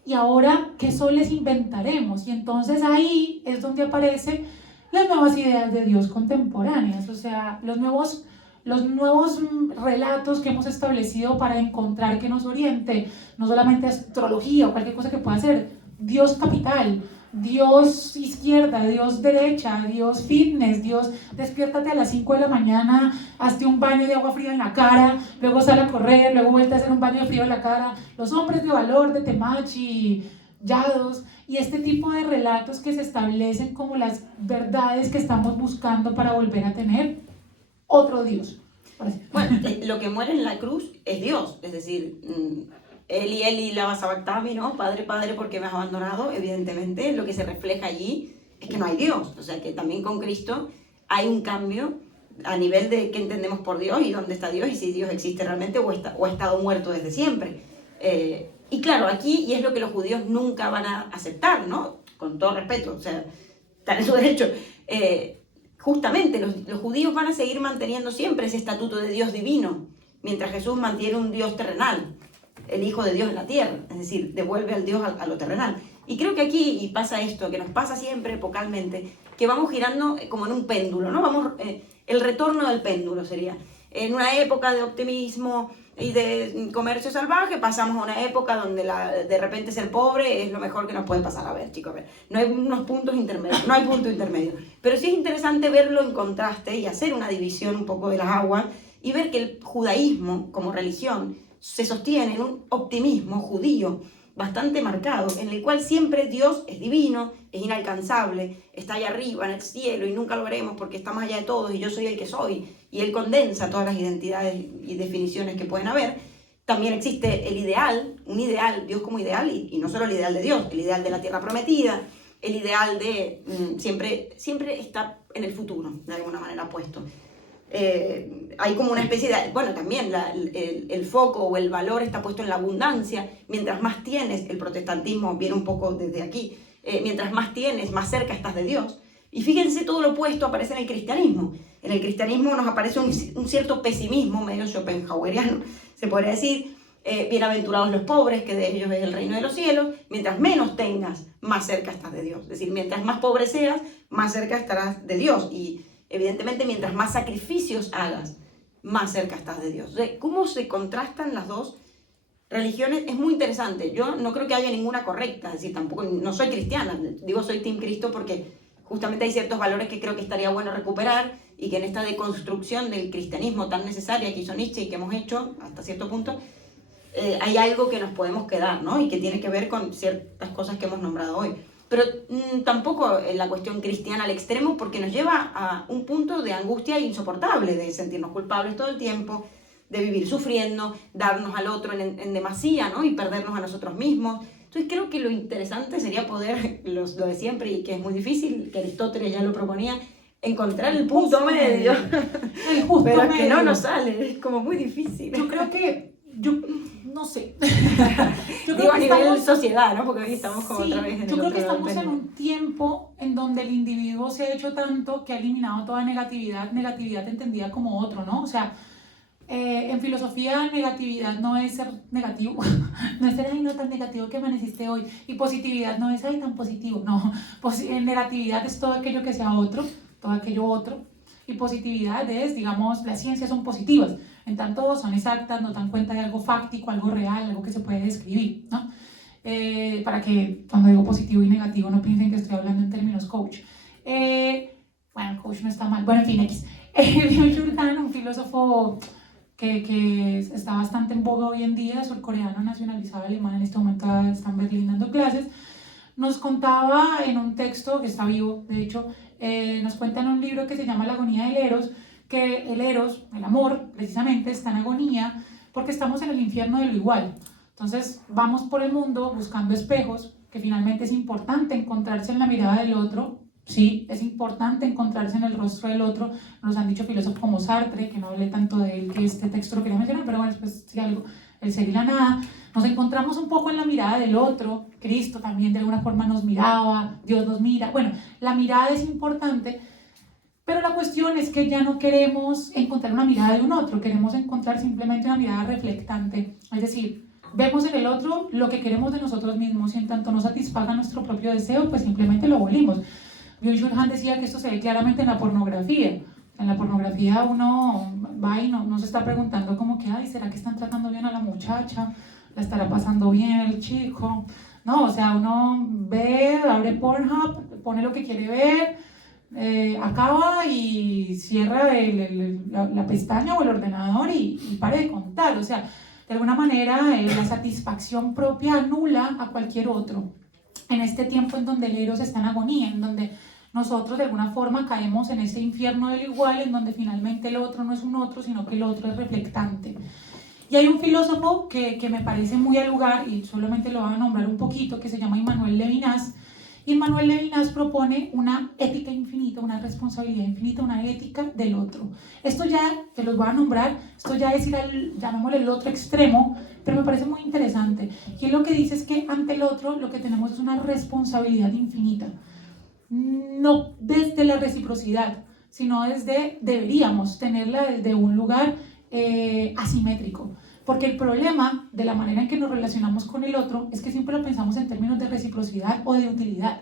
Y ahora, ¿qué soles inventaremos? Y entonces ahí es donde aparecen las nuevas ideas de Dios contemporáneas, o sea, los nuevos relatos que hemos establecido para encontrar que nos oriente, no solamente astrología o cualquier cosa que pueda ser, Dios capital, Dios izquierda, Dios derecha, Dios fitness, Dios despiértate a las 5 de la mañana, hazte un baño de agua fría en la cara, luego sal a correr, luego vuelve a hacer un baño de frío en la cara, los hombres de valor de Temachi, Yados, y este tipo de relatos que se establecen como las verdades que estamos buscando para volver a tener otro Dios. Bueno, lo que muere en la cruz es Dios, es decir, Eli lama sabactami, ¿no? Padre, Padre, ¿por qué me has abandonado? Evidentemente, lo que se refleja allí es que no hay Dios, o sea que también con Cristo hay un cambio a nivel de qué entendemos por Dios y dónde está Dios y si Dios existe realmente o ha estado muerto desde siempre. Y claro, aquí, y es lo que los judíos nunca van a aceptar, ¿no? Con todo respeto, o sea, están en su derecho. Justamente los judíos van a seguir manteniendo siempre ese estatuto de Dios divino, mientras Jesús mantiene un Dios terrenal, el Hijo de Dios en la tierra, es decir, devuelve al Dios a lo terrenal. Y creo que aquí y pasa esto, que nos pasa siempre epocalmente, que vamos girando como en un péndulo, ¿no? El retorno del péndulo sería. En una época de optimismo y de comercio salvaje, pasamos a una época donde de repente ser pobre es lo mejor que nos puede pasar. A ver, chicos, a ver, no hay unos puntos intermedios, no hay punto intermedio. Pero sí es interesante verlo en contraste y hacer una división un poco de las aguas y ver que el judaísmo como religión se sostiene en un optimismo judío bastante marcado, en el cual siempre Dios es divino, es inalcanzable, está allá arriba en el cielo y nunca lo veremos porque está más allá de todos y yo soy el que soy, y Él condensa todas las identidades y definiciones que pueden haber. También existe el ideal, un ideal, Dios como ideal, y no solo el ideal de Dios, el ideal de la tierra prometida, el ideal de siempre está en el futuro, de alguna manera puesto. Hay como una especie de, bueno, también el foco o el valor está puesto en la abundancia. Mientras más tienes, el protestantismo viene un poco desde aquí, mientras más tienes, más cerca estás de Dios. Y fíjense, todo lo opuesto aparece en el cristianismo. En el cristianismo nos aparece un cierto pesimismo medio schopenhaueriano, se podría decir. Bienaventurados los pobres, que de ellos es el reino de los cielos. Mientras menos tengas, más cerca estás de Dios. Es decir, mientras más pobre seas, más cerca estarás de Dios. Y evidentemente, mientras más sacrificios hagas, más cerca estás de Dios. ¿Cómo se contrastan las dos religiones es muy interesante. Yo no creo que haya ninguna correcta, es decir, tampoco, no soy cristiana, digo soy Team Cristo porque justamente hay ciertos valores que creo que estaría bueno recuperar y que en esta deconstrucción del cristianismo tan necesaria que hizo Nietzsche y que hemos hecho hasta cierto punto, hay algo que nos podemos quedar, ¿no? Y que tiene que ver con ciertas cosas que hemos nombrado hoy. Pero tampoco la cuestión cristiana al extremo, porque nos lleva a un punto de angustia insoportable, de sentirnos culpables todo el tiempo, de vivir sufriendo, darnos al otro en demasía, ¿no? Y perdernos a nosotros mismos. Entonces creo que lo interesante sería poder, lo de siempre, y que es muy difícil, que Aristóteles ya lo proponía, encontrar el punto medio. El justo pero medio. que no nos sale, es como muy difícil. Yo creo que, no sé. Yo Digo, creo a que nivel sociedad, ¿no? Porque hoy estamos como sí, otra vez en yo el creo que otro lado estamos del en tema. un tiempo en donde el individuo se ha hecho tanto que ha eliminado toda negatividad entendida como otro, ¿no? O sea, en filosofía, negatividad no es ser negativo, no es ser ay, no tan negativo que amaneciste hoy, y positividad no es ay, tan positivo, no, negatividad es todo aquello que sea otro, todo aquello otro, y positividad es, digamos, las ciencias son positivas, en tanto son exactas, nos dan cuenta de algo fáctico, algo real, algo que se puede describir, ¿no? Para que cuando digo positivo y negativo no piensen que estoy hablando en términos coach. Bueno, coach no está mal, bueno, en fin, X. Byung-Chul Han, un filósofo que está bastante en boga hoy en día, surcoreano, nacionalizado alemán, en este momento está en Berlín dando clases, nos contaba en un texto que está vivo, de hecho, nos cuenta en un libro que se llama La agonía del Eros, que el Eros, el amor, precisamente está en agonía porque estamos en el infierno de lo igual. Entonces vamos por el mundo buscando espejos, que finalmente es importante encontrarse en la mirada del otro. Sí, es importante encontrarse en el rostro del otro. Nos han dicho filósofos como Sartre, que no hablé tanto de él, que este texto lo quería mencionar, pero bueno, después sí algo, el ser y la nada. Nos encontramos un poco en la mirada del otro. Cristo también de alguna forma nos miraba, Dios nos mira. Bueno, la mirada es importante, pero la cuestión es que ya no queremos encontrar una mirada de un otro, queremos encontrar simplemente una mirada reflectante. Es decir, vemos en el otro lo que queremos de nosotros mismos y en tanto no satisfaga nuestro propio deseo, pues simplemente lo abolimos. Byung-Chul Han decía que esto se ve claramente en la pornografía. En la pornografía uno va y no se está preguntando como que, ay, ¿será que están tratando bien a la muchacha? ¿La estará pasando bien el chico? No, o sea, uno ve, abre Pornhub, pone lo que quiere ver, acaba y cierra la pestaña o el ordenador y para de contar. O sea, de alguna manera la satisfacción propia anula a cualquier otro. En este tiempo en donde el Eros está en agonía, en donde nosotros de alguna forma caemos en ese infierno del igual, en donde finalmente el otro no es un otro, sino que el otro es reflectante. Y hay un filósofo que me parece muy al lugar, y solamente lo voy a nombrar un poquito, que se llama Emmanuel Levinas. Y Emmanuel Levinas propone una ética infinita, una responsabilidad infinita, una ética del otro. Esto ya, que los voy a nombrar, esto ya es ir al, llamémosle el otro extremo, pero me parece muy interesante. Y él lo que dice es que ante el otro lo que tenemos es una responsabilidad infinita. No desde la reciprocidad, sino deberíamos tenerla desde un lugar asimétrico. Porque el problema de la manera en que nos relacionamos con el otro es que siempre lo pensamos en términos de reciprocidad o de utilidad.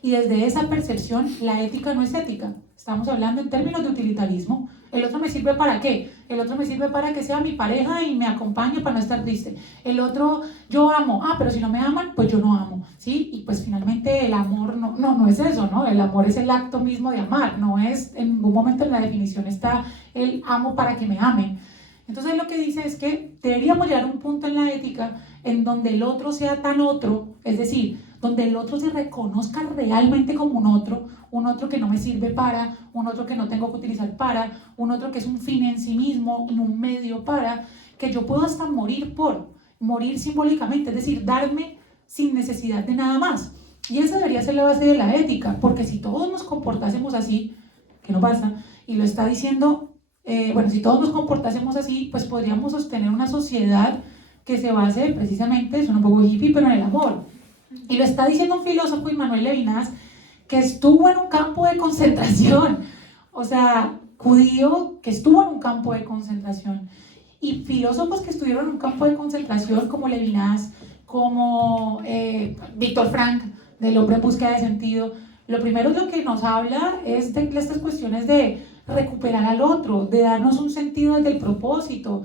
Y desde esa percepción, la ética no es ética. Estamos hablando en términos de utilitarismo. ¿El otro me sirve para qué? El otro me sirve para que sea mi pareja y me acompañe para no estar triste. El otro, yo amo. Ah, pero si no me aman, pues yo no amo. ¿Sí? Y pues finalmente el amor no es eso, ¿no? El amor es el acto mismo de amar. No es, en ningún momento en la definición está el amo para que me amen. Entonces lo que dice es que deberíamos llegar a un punto en la ética en donde el otro sea tan otro, es decir, donde el otro se reconozca realmente como un otro que no me sirve para, un otro que no tengo que utilizar para, un otro que es un fin en sí mismo, un medio para, que yo puedo hasta morir simbólicamente, es decir, darme sin necesidad de nada más. Y esa debería ser la base de la ética, porque si todos nos comportásemos así, ¿qué no pasa? Y lo está diciendo... si todos nos comportásemos así, pues podríamos sostener una sociedad que se base precisamente, suena un poco hippie, pero en el amor. Y lo está diciendo un filósofo, Emmanuel Levinas, que estuvo en un campo de concentración, o sea, judío que estuvo en un campo de concentración. Y filósofos que estuvieron en un campo de concentración como Levinas, como Víctor Frank, del hombre en búsqueda de sentido, lo primero lo que nos habla es de estas cuestiones de recuperar al otro, de darnos un sentido desde el propósito,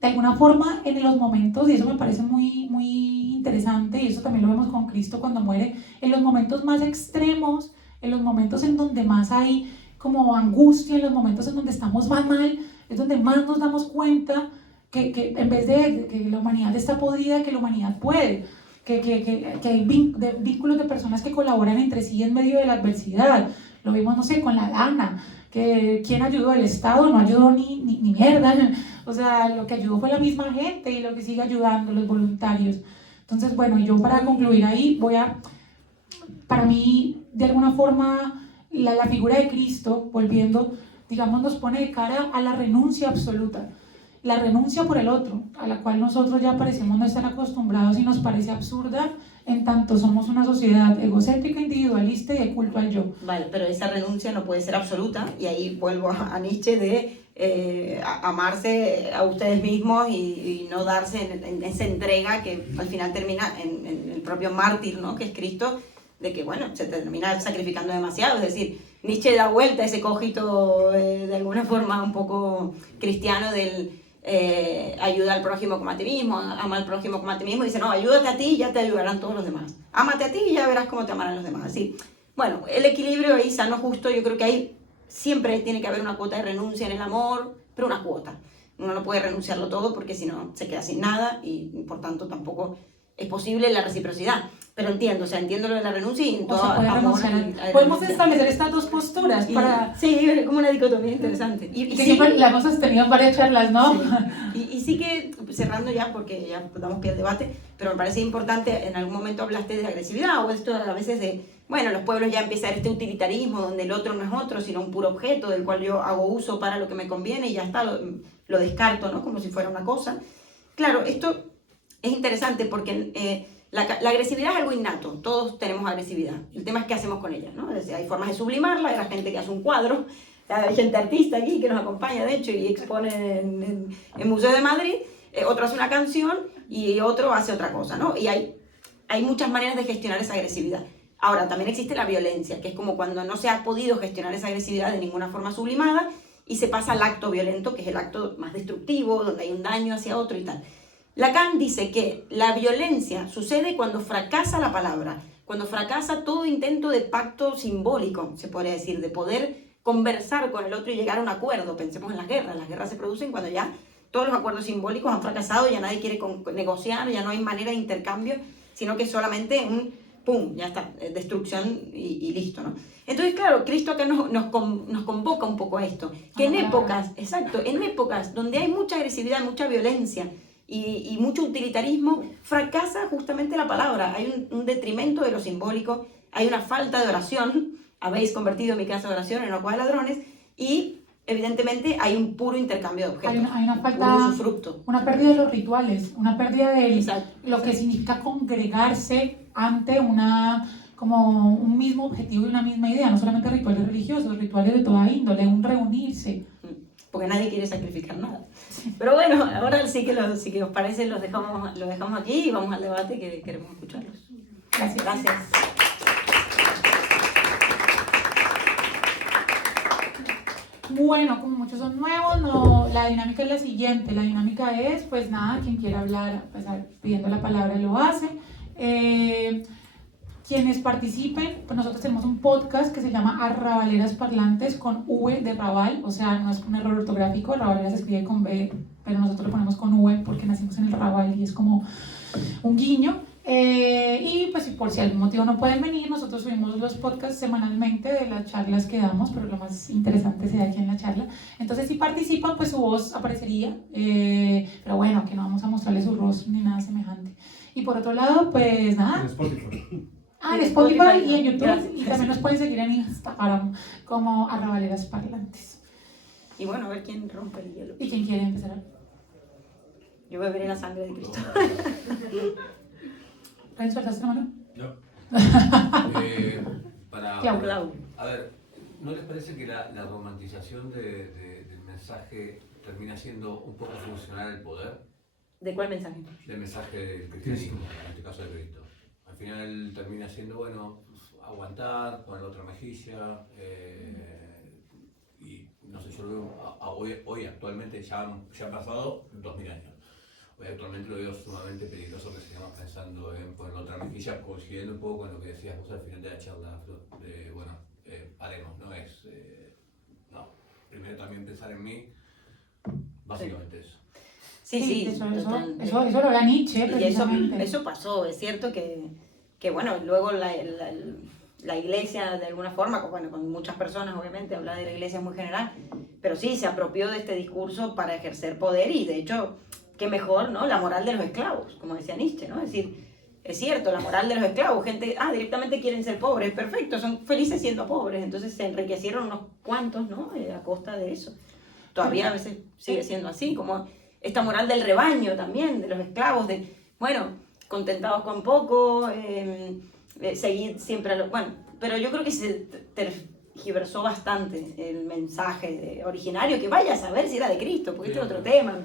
de alguna forma en los momentos, y eso me parece muy, muy interesante, y eso también lo vemos con Cristo cuando muere, en los momentos más extremos, en los momentos en donde más hay como angustia, en los momentos en donde estamos más mal, es donde más nos damos cuenta que en vez de que la humanidad está podrida, que la humanidad puede, que hay vínculos de personas que colaboran entre sí en medio de la adversidad. Lo vimos, no sé, con la lana, que quien ayudó, el Estado no ayudó ni mierda, o sea, lo que ayudó fue la misma gente y lo que sigue ayudando, los voluntarios. Entonces, bueno, yo para concluir ahí para mí, de alguna forma, la figura de Cristo, volviendo, digamos, nos pone de cara a la renuncia absoluta, la renuncia por el otro, a la cual nosotros ya parecemos no estar acostumbrados y nos parece absurda, en tanto somos una sociedad egocéntrica, individualista y de culto al yo. Vale, pero esa renuncia no puede ser absoluta, y ahí vuelvo a Nietzsche de amarse a ustedes mismos y no darse en esa entrega que al final termina en el propio mártir, ¿no? Que es Cristo, de que, bueno, se termina sacrificando demasiado. Es decir, Nietzsche da vuelta a ese cogito de alguna forma un poco cristiano del ayuda al prójimo como a ti mismo, ama al prójimo como a ti mismo, y dice, no, ayúdate a ti y ya te ayudarán todos los demás. Ámate a ti y ya verás cómo te amarán los demás. Así, bueno, el equilibrio ahí sano, justo, yo creo que ahí siempre tiene que haber una cuota de renuncia en el amor, pero una cuota. Uno no puede renunciarlo todo porque si no se queda sin nada y por tanto tampoco es posible la reciprocidad. Pero entiendo, o sea, entiendo lo de la renuncia y en todo amor. Podemos establecer estas dos posturas para... Sí, es como una dicotomía interesante. Y que sí, siempre la hemos tenido en varias charlas, ¿no? Sí. Y sí que, cerrando ya, porque ya damos pie al debate, pero me parece importante, en algún momento hablaste de agresividad o esto a veces de, bueno, los pueblos ya empieza este utilitarismo donde el otro no es otro, sino un puro objeto del cual yo hago uso para lo que me conviene y ya está, lo descarto, ¿no? Como si fuera una cosa. Claro, esto es interesante porque la agresividad es algo innato, todos tenemos agresividad. El tema es qué hacemos con ella, ¿no? Es decir, hay formas de sublimarla, hay gente que hace un cuadro, hay gente artista aquí que nos acompaña, de hecho, y expone en el Museo de Madrid, otro hace una canción y otro hace otra cosa, ¿no? Y hay muchas maneras de gestionar esa agresividad. Ahora, también existe la violencia, que es como cuando no se ha podido gestionar esa agresividad de ninguna forma sublimada y se pasa al acto violento, que es el acto más destructivo, donde hay un daño hacia otro y tal. Lacan dice que la violencia sucede cuando fracasa la palabra, cuando fracasa todo intento de pacto simbólico, se podría decir, de poder conversar con el otro y llegar a un acuerdo. Pensemos en las guerras se producen cuando ya todos los acuerdos simbólicos han fracasado, ya nadie quiere negociar, ya no hay manera de intercambio, sino que solamente un pum, ya está, destrucción y listo, ¿no? Entonces, claro, Cristo acá nos convoca un poco a esto, que en épocas, exacto, en épocas donde hay mucha agresividad, mucha violencia, y mucho utilitarismo, fracasa justamente la palabra. Hay un detrimento de lo simbólico, hay una falta de oración, habéis convertido mi casa de oración en una cueva de ladrones, y evidentemente hay un puro intercambio de objetos. Hay una falta, un usufructo. Una pérdida de los rituales, una pérdida de Exacto. lo que significa congregarse ante como un mismo objetivo y una misma idea, no solamente rituales religiosos, rituales de toda índole, un reunirse. Porque nadie quiere sacrificar nada. Pero bueno, ahora sí que os parece, los dejamos aquí y vamos al debate que queremos escucharlos. Gracias. Gracias. Bueno, como muchos son nuevos, la dinámica es la siguiente. La dinámica es, pues nada, quien quiera hablar, pues, pidiendo la palabra lo hace. Quienes participen, pues nosotros tenemos un podcast que se llama Arrabaleras Parlantes con V de Raval, o sea, no es un error ortográfico, Arrabaleras se escribe con B, pero nosotros lo ponemos con V porque nacimos en el Raval y es como un guiño. Y pues por si algún motivo no pueden venir, nosotros subimos los podcasts semanalmente de las charlas que damos, pero lo más interesante se da aquí en la charla. Entonces si participan, pues su voz aparecería, pero bueno, que no vamos a mostrarles su rostro ni nada semejante. Y por otro lado, pues nada. En Spotify. En Spotify y en YouTube. Gracias. Y también nos pueden seguir en Instagram como Arrabaleras Parlantes. Y bueno, a ver quién rompe el hielo. ¿Y quién quiere empezar? Yo beberé la sangre de Cristo. ¿Pueden soltarse la mano? No. Clau. A ver, ¿no les parece que la romantización del mensaje termina siendo un poco funcional al poder? ¿De cuál mensaje? Del mensaje del cristianismo, en este caso de Cristo. Al final termina siendo, bueno, aguantar, poner la otra mejilla, y no no sé, yo lo veo hoy actualmente ya han pasado 2000 años. Hoy actualmente lo veo sumamente peligroso que sigamos pensando en poner otra mejilla, coincidiendo un poco con lo que decías vos al final de la charla, Flor, de, bueno, paremos, ¿no? No, primero también pensar en mí, básicamente eso. Sí, eso lo habla Nietzsche, y precisamente. eso pasó, es cierto que bueno, luego la iglesia de alguna forma, bueno, con muchas personas obviamente, habla de la iglesia muy general, pero sí, se apropió de este discurso para ejercer poder y de hecho, qué mejor, ¿no? La moral de los esclavos, como decía Nietzsche, ¿no? Es decir, es cierto, la moral de los esclavos, gente, directamente quieren ser pobres, perfecto, son felices siendo pobres, entonces se enriquecieron unos cuantos, ¿no? A costa de eso. Todavía a veces sigue siendo así, como esta moral del rebaño también, de los esclavos, de, bueno, contentados con poco, seguir siempre a lo... Bueno, pero yo creo que se tergiversó bastante el mensaje originario, que vaya a saber si era de Cristo, porque este es otro tema.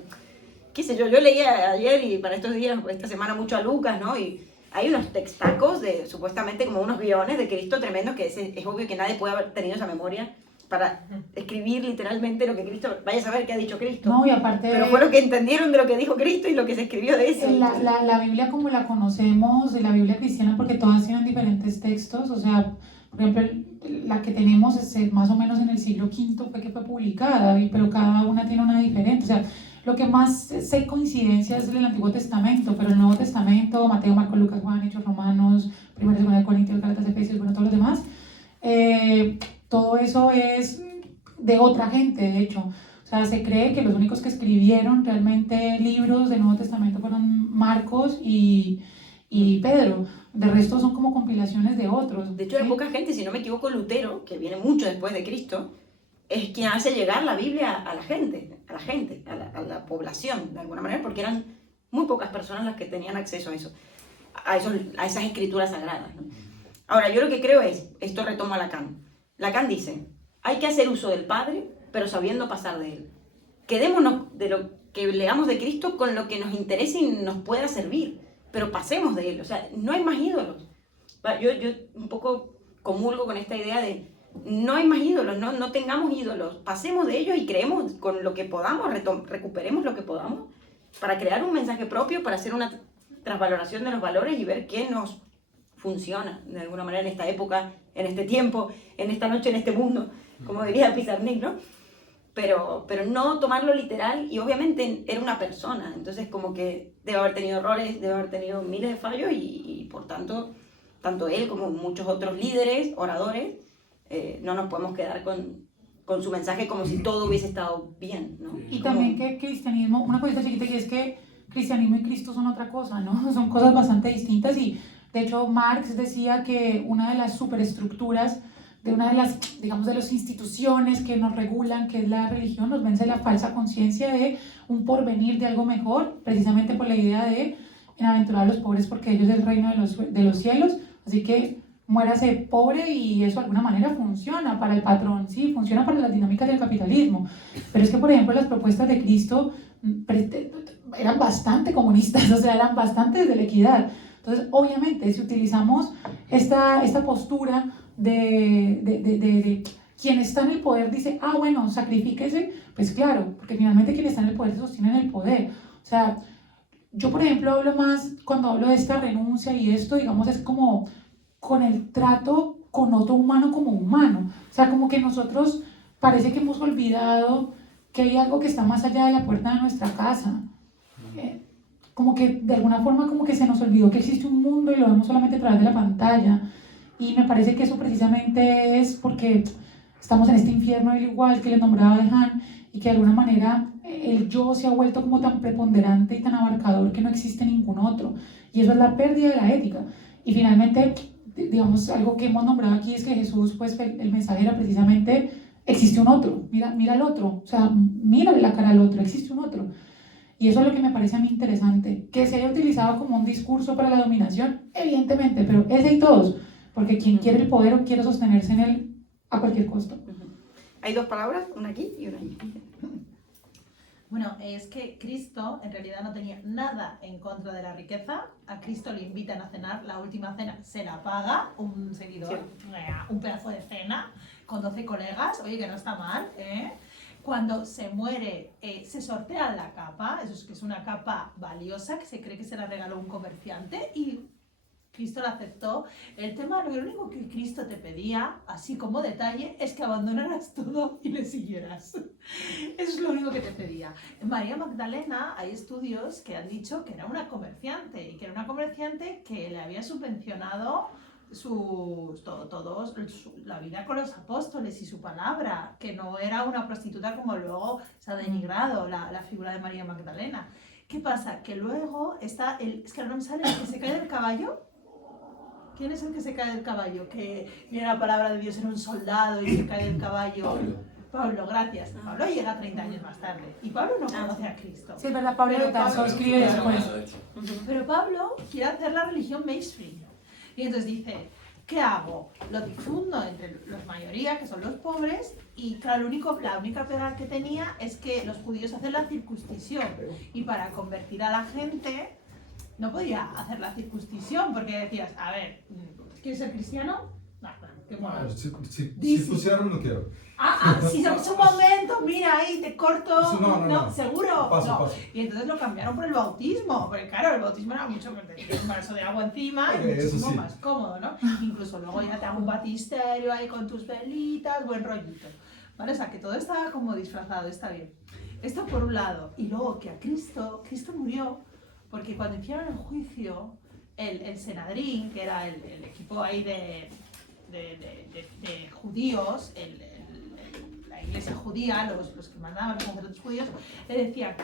Qué sé yo leía ayer y para estos días, esta semana, mucho a Lucas, ¿no? Y hay unos textacos de, supuestamente, como unos guiones de Cristo tremendos, que es obvio que nadie puede haber tenido esa memoria para escribir literalmente lo que Cristo, vaya a saber qué ha dicho Cristo. No, y aparte... Pero fue lo que entendieron de lo que dijo Cristo y lo que se escribió de eso. La Biblia como la conocemos, la Biblia cristiana, porque todas tienen diferentes textos, o sea, por ejemplo, la que tenemos es más o menos en el siglo V fue que fue publicada, pero cada una tiene una diferente, o sea, lo que más sé coincidencia es el Antiguo Testamento, pero el Nuevo Testamento, Mateo, Marcos, Lucas, Juan, Hechos, Romanos, 1 y 2 Corintios, Gálatas, Efesios, bueno, todos los demás, todo eso es de otra gente, de hecho. O sea, se cree que los únicos que escribieron realmente libros del Nuevo Testamento fueron Marcos y Pedro. De resto son como compilaciones de otros. De hecho, era poca gente, si no me equivoco, Lutero, que viene mucho después de Cristo, es quien hace llegar la Biblia a la gente, a la población, de alguna manera, porque eran muy pocas personas las que tenían acceso a esas escrituras sagradas, ¿no? Ahora, yo lo que creo es, esto retoma Lacan. Lacan dice, hay que hacer uso del Padre, pero sabiendo pasar de Él. Quedémonos de lo que leamos de Cristo con lo que nos interese y nos pueda servir, pero pasemos de Él. O sea, no hay más ídolos. Yo un poco comulgo con esta idea de, no hay más ídolos, no tengamos ídolos, pasemos de ellos y creemos con lo que podamos, recuperemos lo que podamos, para crear un mensaje propio, para hacer una transvaloración de los valores y ver qué nos funciona de alguna manera en esta época, en este tiempo, en esta noche, en este mundo, como diría Pizarnik, ¿no? Pero no tomarlo literal, y obviamente era una persona, entonces como que debe haber tenido errores, debe haber tenido miles de fallos y por tanto, tanto él como muchos otros líderes, oradores, no nos podemos quedar con su mensaje como si todo hubiese estado bien, ¿no? Y también que cristianismo, una cosita chiquita, que es que cristianismo y Cristo son otra cosa, ¿no? Son cosas bastante distintas, y de hecho Marx decía que una de las superestructuras de una de las, digamos, de las instituciones que nos regulan, que es la religión, nos vence la falsa conciencia de un porvenir, de algo mejor, precisamente por la idea de bienaventurar a los pobres porque ellos es el reino de los cielos, así que muérase pobre, y eso de alguna manera funciona para el patrón, sí, funciona para las dinámicas del capitalismo, pero es que, por ejemplo, las propuestas de Cristo eran bastante comunistas, o sea, eran bastante de la equidad. Entonces, obviamente, si utilizamos esta postura de quien está en el poder dice, bueno, sacrifíquese, pues claro, porque finalmente quien está en el poder se sostiene en el poder. O sea, yo, por ejemplo, hablo más, cuando hablo de esta renuncia y esto, digamos, es como con el trato con otro humano como humano. O sea, como que nosotros parece que hemos olvidado que hay algo que está más allá de la puerta de nuestra casa. Como que de alguna forma como que se nos olvidó que existe un mundo y lo vemos solamente a través de la pantalla. Y me parece que eso precisamente es porque estamos en este infierno del igual que le nombraba Dejan, y que de alguna manera el yo se ha vuelto como tan preponderante y tan abarcador que no existe ningún otro. Y eso es la pérdida de la ética. Y finalmente, digamos, algo que hemos nombrado aquí es que Jesús, pues el mensaje era precisamente, existe un otro, mira al otro, o sea, mírale la cara al otro, existe un otro. Y eso es lo que me parece a mí interesante, que se haya utilizado como un discurso para la dominación, evidentemente, pero ese y todos, porque quien quiere el poder quiere sostenerse en él a cualquier costo. Hay dos palabras, una aquí y una allí. Bueno, es que Cristo en realidad no tenía nada en contra de la riqueza. A Cristo le invitan a cenar, la última cena se la paga un seguidor, un pedazo de cena con 12 colegas, oye, que no está mal, ¿eh? cuando se muere, se sortea la capa, eso es que es una capa valiosa, que se cree que se la regaló un comerciante, y Cristo la aceptó. El tema, lo único que Cristo te pedía, así como detalle, es que abandonaras todo y le siguieras. Eso es lo único que te pedía. En María Magdalena hay estudios que han dicho que era una comerciante, y que era una comerciante que le había subvencionado la vida con los apóstoles y su palabra, que no era una prostituta como luego se ha denigrado la figura de María Magdalena. ¿Qué pasa? Que luego está es que no me sale el que se cae del caballo. ¿Quién es el que se cae del caballo? Que viene la palabra de Dios en un soldado y se cae del caballo. Pablo, gracias. Pablo llega 30 años más tarde. Y Pablo no conoce a Cristo. Sí, es verdad, Pablo de Tarso escribe después. Pero Pablo quiere hacer la religión mainstream. Y entonces dice, ¿qué hago? Lo difundo entre los mayoría, que son los pobres, y claro, la única pega que tenía es que los judíos hacen la circuncisión. Y para convertir a la gente, no podía hacer la circuncisión, porque decías, a ver, ¿quieres ser cristiano? No, qué mono. Si pusieron, no quiero. Si es un momento, mira ahí, te corto. No. ¿Seguro? Paso. Y entonces lo cambiaron por el bautismo, porque claro, el bautismo era mucho un vaso de agua encima y muchísimo más cómodo, ¿no? Incluso luego ya te hago un batisterio ahí con tus velitas, buen rollito. ¿Vale? O sea, que todo estaba como disfrazado, está bien. Esto por un lado. Y luego que a Cristo murió, porque cuando hicieron el juicio, el Senadrín, que era el equipo ahí de judíos, la iglesia judía, los que mandaban, los sacerdotes judíos, le decían,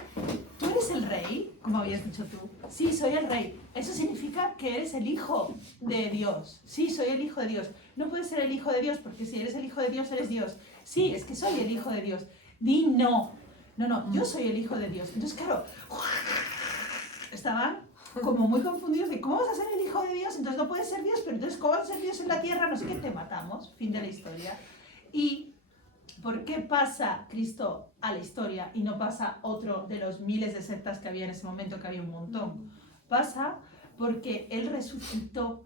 ¿tú eres el rey? Como habías dicho tú. Sí, soy el rey. Eso significa que eres el hijo de Dios. Sí, soy el hijo de Dios. No puedes ser el hijo de Dios, porque si eres el hijo de Dios, eres Dios. Sí, es que soy el hijo de Dios. Di no. No, yo soy el hijo de Dios. Entonces, claro, estaban como muy confundidos de cómo vas a ser el hijo de Dios, entonces no puedes ser Dios, pero entonces cómo vas a ser Dios en la tierra, no sé qué, te matamos, fin de la historia. ¿Y por qué pasa Cristo a la historia y no pasa otro de los miles de sectas que había en ese momento, que había un montón? Pasa porque Él resucitó.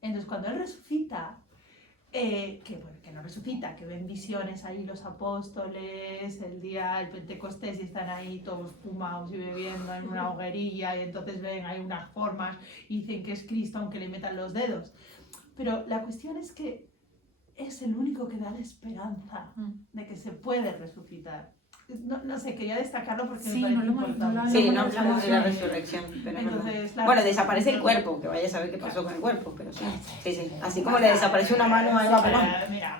Entonces cuando Él resucita, que no resucita, que ven visiones ahí los apóstoles, el Pentecostés, y están ahí todos fumados y bebiendo en una hoguerilla, y entonces ven ahí unas formas y dicen que es Cristo aunque le metan los dedos. Pero la cuestión es que es el único que da la esperanza de que se puede resucitar. No sé, quería destacarlo porque me parece importante. Sí, no hablamos de la resurrección. Pero entonces, bueno, desaparece el cuerpo, que vaya a saber qué pasó con el cuerpo, pero sí. Así como le desapareció una mano a Eva Perón. Mira,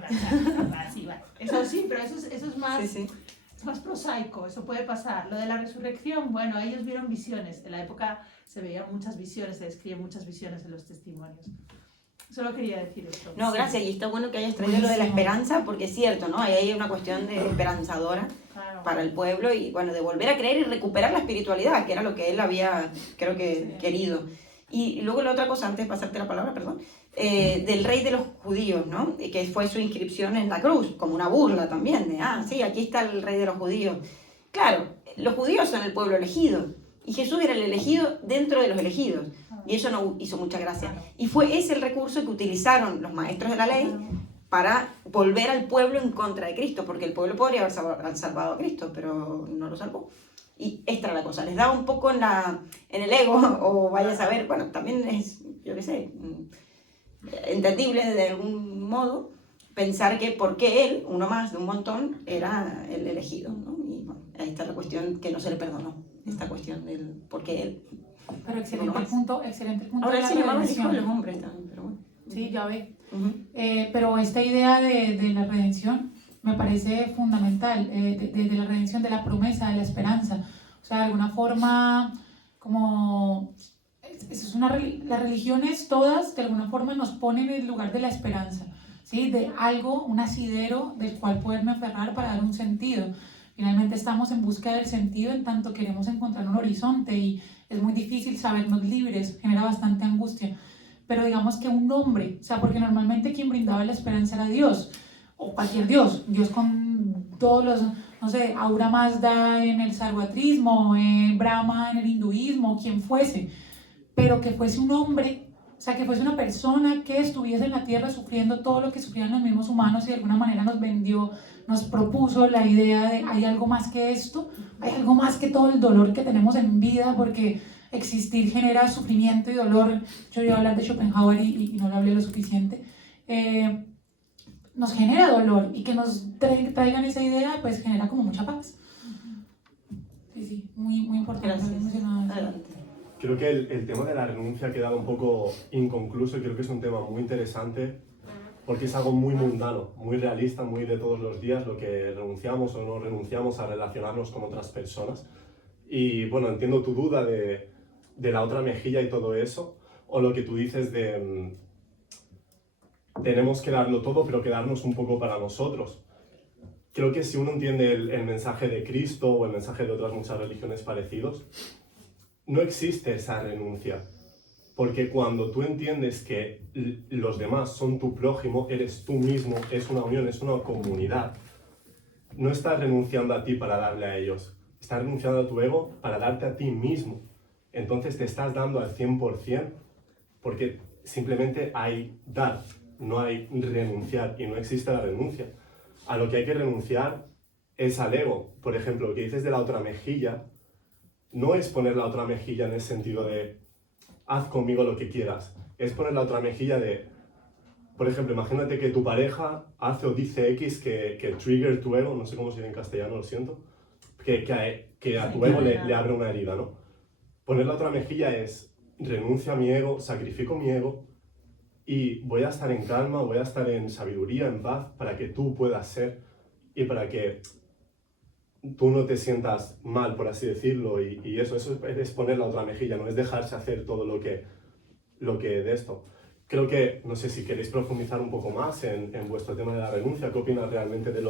sí, vale. Eso sí, pero eso es más... Sí. Es más prosaico, eso puede pasar. Lo de la resurrección, bueno, ellos vieron visiones. En la época se veían muchas visiones, se describen muchas visiones en los testimonios. Solo quería decir esto. No, gracias, y está bueno que hayas traído lo de la esperanza, porque es cierto, ¿no? Ahí hay una cuestión de esperanzadora para el pueblo y, bueno, de volver a creer y recuperar la espiritualidad, que era lo que él había, creo que, querido. Y luego la otra cosa, antes de pasarte la palabra, perdón, del rey de los judíos, ¿no? Que fue su inscripción en la cruz, como una burla también, de, sí, aquí está el rey de los judíos. Claro, los judíos son el pueblo elegido, y Jesús era el elegido dentro de los elegidos. Y eso no hizo mucha gracia. Y fue ese el recurso que utilizaron los maestros de la ley para volver al pueblo en contra de Cristo, porque el pueblo podría haber salvado a Cristo, pero no lo salvó. Y esta era la cosa, les daba un poco en el ego, o vaya a saber, bueno, también es, yo qué sé, entendible de algún modo, pensar que porque él, uno más de un montón, era el elegido, ¿no? Y bueno, ahí está la cuestión que no se le perdonó, esta cuestión del por qué él. Pero excelente punto. Ahora de él se la llamaba hijo de redención. los hombres también, pero bueno. Sí, ya ve. Pero esta idea de la redención me parece fundamental, de la redención, de la promesa, de la esperanza. O sea, de alguna forma, como las religiones todas, de alguna forma nos ponen en el lugar de la esperanza, ¿sí? De algo, un asidero del cual poderme aferrar para dar un sentido. Finalmente estamos en busca del sentido en tanto queremos encontrar un horizonte y es muy difícil sabernos libres, genera bastante angustia. Pero digamos que un nombre, o sea, porque normalmente quien brindaba la esperanza era Dios, o cualquier Dios con todos los, no sé, Ahura Mazda en el sarvatrismo, Brahma en el hinduismo, quien fuese, pero que fuese un hombre, sea, que fuese una persona que estuviese en la tierra sufriendo todo lo que sufrían los mismos humanos y de alguna manera nos vendió, nos propuso la idea de hay algo más que esto, hay algo más que todo el dolor que tenemos en vida, porque existir genera sufrimiento y dolor. Yo iba a hablar de Schopenhauer y no lo hablé lo suficiente. Nos genera dolor, y que nos traigan esa idea pues genera como mucha paz. Sí, muy importante. Gracias. Adelante. Creo que el tema de la renuncia ha quedado un poco inconcluso, y creo que es un tema muy interesante porque es algo muy mundano, muy realista, muy de todos los días, lo que renunciamos o no renunciamos a relacionarnos con otras personas. Y bueno, entiendo tu duda de la otra mejilla y todo eso, o lo que tú dices de tenemos que darlo todo, pero quedarnos un poco para nosotros. Creo que si uno entiende el mensaje de Cristo o el mensaje de otras muchas religiones parecidos, no existe esa renuncia. Porque cuando tú entiendes que los demás son tu prójimo, eres tú mismo, es una unión, es una comunidad, no estás renunciando a ti para darle a ellos, estás renunciando a tu ego para darte a ti mismo. Entonces te estás dando al 100%, porque simplemente hay dar, no hay renunciar, y no existe la renuncia. A lo que hay que renunciar es al ego. Por ejemplo, lo que dices de la otra mejilla, no es poner la otra mejilla en el sentido de haz conmigo lo que quieras. Es poner la otra mejilla de, por ejemplo, imagínate que tu pareja hace o dice X que trigger tu ego, no sé cómo se dice en castellano, lo siento, que a tu ego le abre una herida, ¿no? Poner la otra mejilla es renuncio a mi ego, sacrifico mi ego y voy a estar en calma, voy a estar en sabiduría, en paz, para que tú puedas ser y para que tú no te sientas mal, por así decirlo, y eso es poner la otra mejilla, no es dejarse hacer todo lo que de esto. Creo que, no sé si queréis profundizar un poco más en vuestro tema de la renuncia, ¿qué opinas realmente de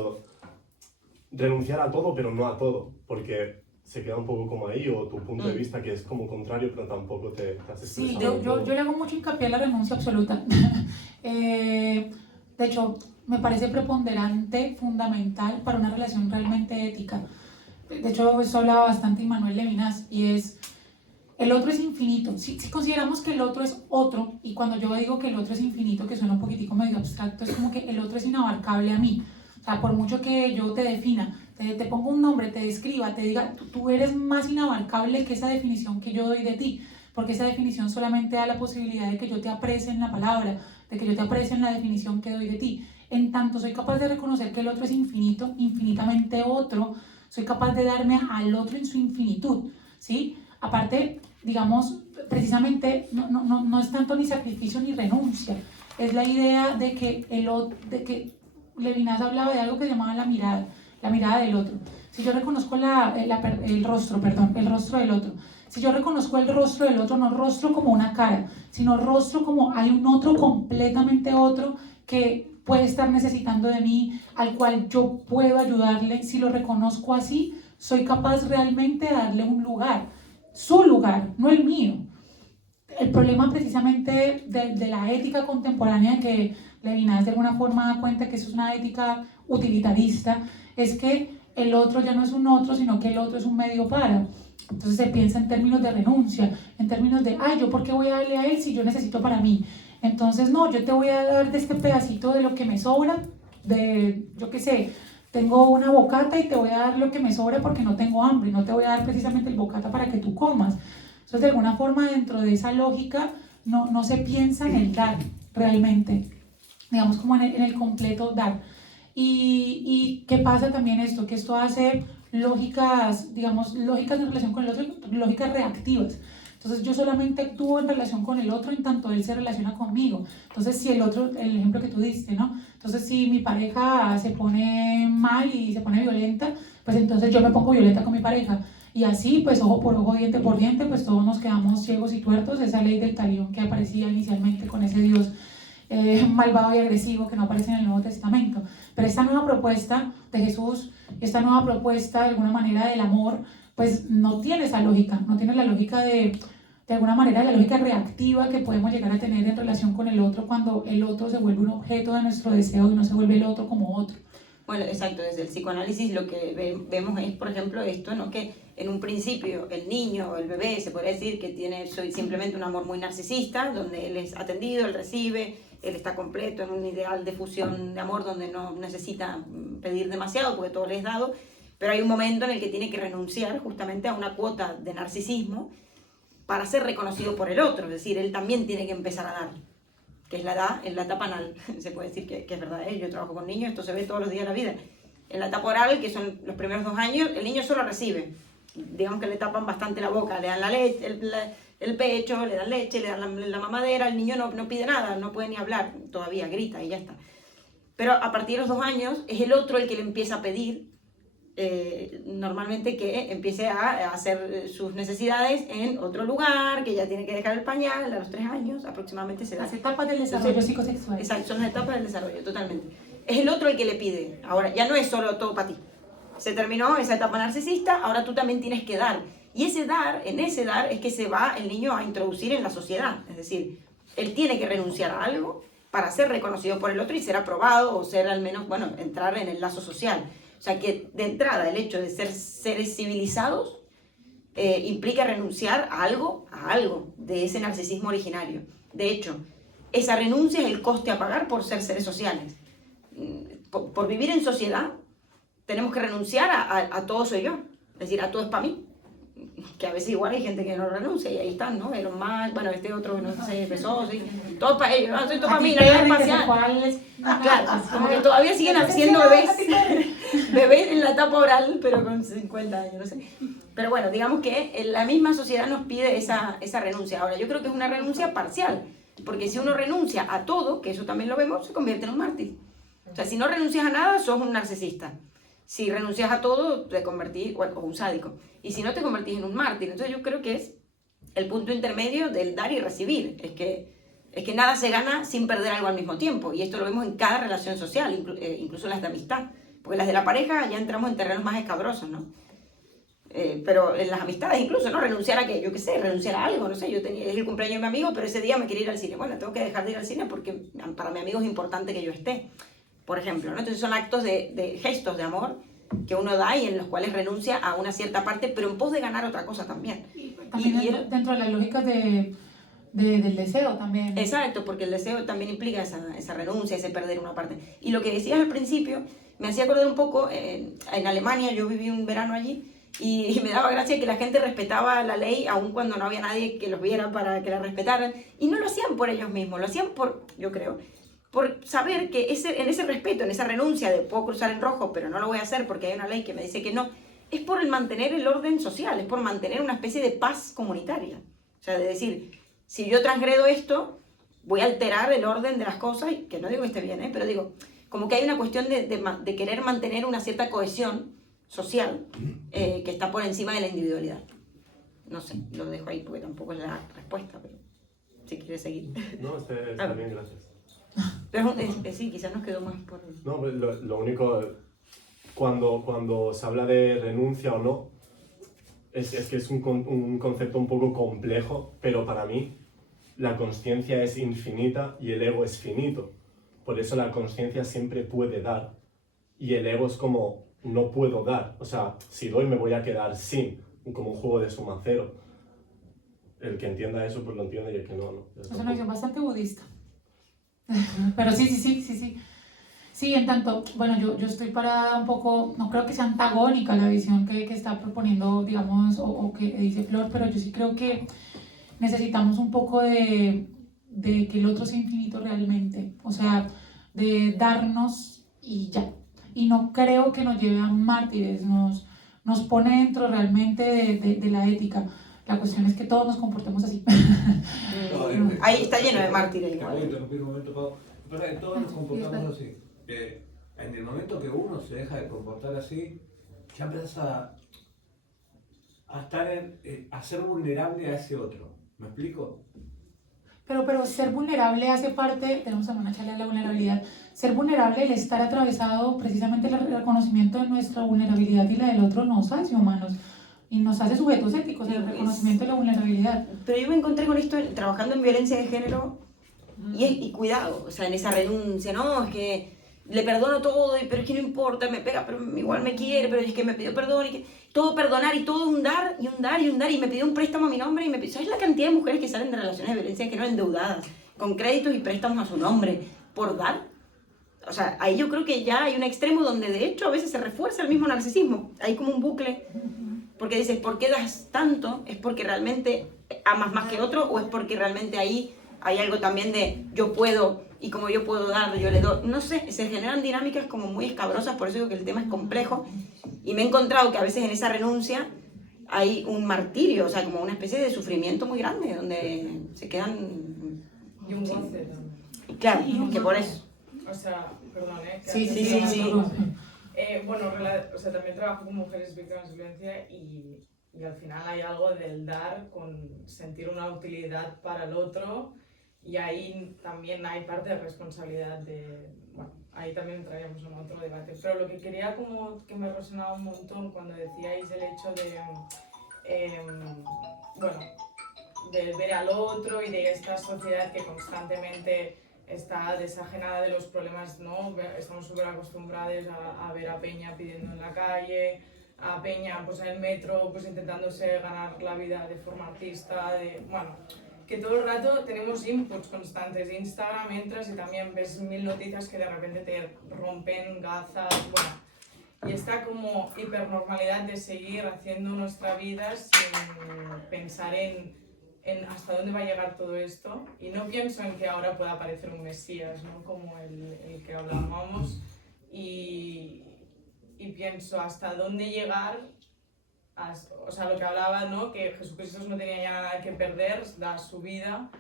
renunciar a todo, pero no a todo? Porque se queda un poco como ahí, o tu punto de vista que es como contrario, pero tampoco te has expresado. Sí, yo le hago mucho hincapié a la renuncia absoluta. De hecho, me parece preponderante, fundamental para una relación realmente ética. De hecho, eso hablaba bastante Immanuel Levinas, y es, el otro es infinito. Si consideramos que el otro es otro, y cuando yo digo que el otro es infinito, que suena un poquitico medio abstracto, es como que el otro es inabarcable a mí. O sea, por mucho que yo te defina, te ponga un nombre, te describa, te diga, tú eres más inabarcable que esa definición que yo doy de ti, porque esa definición solamente da la posibilidad de que yo te aprecie en la palabra, de que yo te aprecie en la definición que doy de ti. En tanto soy capaz de reconocer que el otro es infinito, infinitamente otro, soy capaz de darme al otro en su infinitud, ¿sí? Aparte, digamos, precisamente no es tanto ni sacrificio ni renuncia, es la idea de que Levinas hablaba de algo que se llamaba la mirada del otro. Si yo reconozco el rostro del otro, si yo reconozco el rostro del otro, no rostro como una cara, sino rostro como hay un otro completamente otro que puede estar necesitando de mí, al cual yo puedo ayudarle, si lo reconozco así, soy capaz realmente de darle un lugar, su lugar, no el mío. El problema precisamente de la ética contemporánea, que Levinas de alguna forma da cuenta que eso es una ética utilitarista, es que el otro ya no es un otro, sino que el otro es un medio para. Entonces se piensa en términos de renuncia, en términos de, ay, ¿yo por qué voy a darle a él si yo necesito para mí? Entonces, no, yo te voy a dar de este pedacito de lo que me sobra, yo qué sé, tengo una bocata y te voy a dar lo que me sobra porque no tengo hambre, no te voy a dar precisamente el bocata para que tú comas. Entonces, de alguna forma, dentro de esa lógica, no se piensa en el dar realmente, digamos como en el completo dar. Y ¿qué pasa también esto? Que esto hace lógicas, digamos, lógicas en relación con el otro, lógicas reactivas. Entonces yo solamente actúo en relación con el otro en tanto él se relaciona conmigo. Entonces si el otro, el ejemplo que tú diste, ¿no? Entonces si mi pareja se pone mal y se pone violenta, pues entonces yo me pongo violenta con mi pareja. Y así, pues ojo por ojo, diente por diente, pues todos nos quedamos ciegos y tuertos. Esa ley del talión que aparecía inicialmente con ese Dios malvado y agresivo que no aparece en el Nuevo Testamento. Pero esta nueva propuesta de Jesús, esta nueva propuesta de alguna manera del amor, pues no tiene esa lógica, no tiene la lógica de alguna manera, la lógica reactiva que podemos llegar a tener en relación con el otro cuando el otro se vuelve un objeto de nuestro deseo y no se vuelve el otro como otro. Bueno, exacto, desde el psicoanálisis lo que vemos es, por ejemplo, esto, ¿no? Que en un principio el niño, el bebé, se podría decir que tiene simplemente un amor muy narcisista, donde él es atendido, él recibe, él está completo en un ideal de fusión de amor donde no necesita pedir demasiado porque todo le es dado, pero hay un momento en el que tiene que renunciar justamente a una cuota de narcisismo para ser reconocido por el otro, es decir, él también tiene que empezar a dar, que es la edad, en la etapa anal, se puede decir que es verdad, yo trabajo con niños, esto se ve todos los días de la vida. En la etapa oral, que son los primeros 2 años, el niño solo recibe, digamos que le tapan bastante la boca, le dan la leche, el pecho, le dan leche, le dan la mamadera, el niño no pide nada, no puede ni hablar, todavía grita y ya está. Pero a partir de los 2 años es el otro el que le empieza a pedir, normalmente que empiece a hacer sus necesidades en otro lugar, que ya tiene que dejar el pañal a los 3 años, aproximadamente se da. Las etapas del desarrollo psicosexual. Exacto, son las etapas del desarrollo, totalmente. Es el otro el que le pide. Ahora, ya no es solo todo para ti. Se terminó esa etapa narcisista, ahora tú también tienes que dar. Y ese dar, en ese dar, es que se va el niño a introducir en la sociedad. Es decir, él tiene que renunciar a algo para ser reconocido por el otro y ser aprobado o ser al menos, bueno, entrar en el lazo social. O sea que de entrada el hecho de ser seres civilizados implica renunciar a algo de ese narcisismo originario. De hecho, esa renuncia es el coste a pagar por ser seres sociales. Por vivir en sociedad tenemos que renunciar a todo soy yo, es decir, a todo es para mí. Que a veces igual hay gente que no renuncia y ahí están, ¿no? Elon Musk, bueno, este otro, no sé, Bezos, ¿sí? Todo para ellos, soy todo para mí, la nave espacial. Claro, como que todavía siguen haciendo bebés en la etapa oral, pero con 50 años, no sé. Pero bueno, digamos que la misma sociedad nos pide esa renuncia. Ahora, yo creo que es una renuncia parcial, porque si uno renuncia a todo, que eso también lo vemos, se convierte en un mártir. O sea, si no renuncias a nada, sos un narcisista. Si renuncias a todo, te convertís, o un sádico. Y si no, te convertís en un mártir. Entonces yo creo que es el punto intermedio del dar y recibir. Es que nada se gana sin perder algo al mismo tiempo. Y esto lo vemos en cada relación social, incluso las de amistad. Porque las de la pareja ya entramos en terrenos más escabrosos, ¿no? Pero en las amistades incluso, ¿no? Renunciar a qué, yo qué sé, renunciar a algo, no sé. Es el cumpleaños de mi amigo, pero ese día me quiere ir al cine. Bueno, tengo que dejar de ir al cine porque para mi amigo es importante que yo esté. Por ejemplo, ¿no? Entonces son actos de gestos de amor que uno da y en los cuales renuncia a una cierta parte, pero en pos de ganar otra cosa también. También dentro de las lógicas del deseo también. Exacto, porque el deseo también implica esa renuncia, ese perder una parte. Y lo que decías al principio me hacía acordar un poco, en Alemania, yo viví un verano allí, y me daba gracia que la gente respetaba la ley aun cuando no había nadie que los viera para que la respetaran, y no lo hacían por ellos mismos, lo hacían yo creo, por saber que en ese respeto, en esa renuncia de puedo cruzar en rojo, pero no lo voy a hacer porque hay una ley que me dice que no, es por el mantener el orden social, es por mantener una especie de paz comunitaria. O sea, de decir, si yo transgredo esto, voy a alterar el orden de las cosas, que no digo que esté bien, pero digo, como que hay una cuestión de querer mantener una cierta cohesión social que está por encima de la individualidad. No sé, lo dejo ahí porque tampoco es la respuesta, pero si quieres seguir. No, está bien, gracias. Pero sí, quizás nos quedó más por... No, lo único, cuando se habla de renuncia o no, es que es un concepto un poco complejo, pero para mí la consciencia es infinita y el ego es finito. Por eso la consciencia siempre puede dar y el ego es como no puedo dar. O sea, si doy me voy a quedar sin, como un juego de suma cero. El que entienda eso pues lo entiende y el que no, no. Es una visión bastante budista. Pero sí. Sí, en tanto, bueno, yo estoy para un poco, no creo que sea antagónica la visión que está proponiendo, digamos, o que dice Flor, pero yo sí creo que necesitamos un poco de que el otro sea infinito realmente, o sea, de darnos y ya. Y no creo que nos lleve a mártires, nos pone dentro realmente de la ética. La cuestión es que todos nos comportemos así. Ahí está lleno de mártires. Te voy a interrumpir un momento, Pau. Pero que todos nos comportamos así. En el momento que uno se deja de comportar así, ya empiezas a ser vulnerable a ese otro. ¿Me explico? Pero ser vulnerable hace parte, tenemos una charla de la vulnerabilidad, ser vulnerable, el estar atravesado, precisamente el reconocimiento de nuestra vulnerabilidad y la del otro nos hace humanos y nos hace sujetos éticos, el reconocimiento de la vulnerabilidad. Pero yo me encontré con esto trabajando en violencia de género y cuidado, o sea, en esa renuncia, ¿no? Es que le perdono todo, pero es que no importa, me pega, pero igual me quiere, pero es que me pidió perdón, y que todo perdonar y todo un dar, y un dar, y un dar, y me pidió un préstamo a mi nombre, y me pidió, ¿sabes la cantidad de mujeres que salen de relaciones de violencia que no endeudadas, con créditos y préstamos a su nombre, por dar? O sea, ahí yo creo que ya hay un extremo donde de hecho a veces se refuerza el mismo narcisismo, hay como un bucle, porque dices, ¿por qué das tanto? ¿Es porque realmente amas más que otro, o es porque realmente ahí hay algo también de yo puedo, y como yo puedo dar, yo le doy? No sé, se generan dinámicas como muy escabrosas, por eso digo que el tema es complejo, y me he encontrado que a veces en esa renuncia hay un martirio, o sea, como una especie de sufrimiento muy grande, donde se quedan... Y un goce también. Claro, que por eso. O sea, perdón, que Sí, antes sí, de- sí, sí. Bueno, o sea, también trabajo con mujeres víctimas de violencia y al final hay algo del dar con sentir una utilidad para el otro, y ahí también hay parte de responsabilidad de... Bueno, ahí también entraríamos en otro debate. Pero lo que quería como que me resonaba un montón cuando decíais el hecho de... bueno, de ver al otro y de esta sociedad que constantemente está desajenada de los problemas, ¿no? Estamos súper acostumbrados a ver a Peña pidiendo en la calle, a Peña pues en el metro pues intentándose ganar la vida de forma artista, bueno, que todo el rato tenemos inputs constantes. Instagram entras y también ves 1000 noticias que de repente te rompen gazas, bueno, y esta como hipernormalidad de seguir haciendo nuestra vida sin pensar en hasta dónde va a llegar todo esto. Y no pienso en que ahora pueda aparecer un Mesías, ¿no? Como el que hablábamos, y pienso hasta dónde llegar, o sea, lo que hablaba, ¿no? Que Jesucristo no tenía ya nada que perder, da su vida,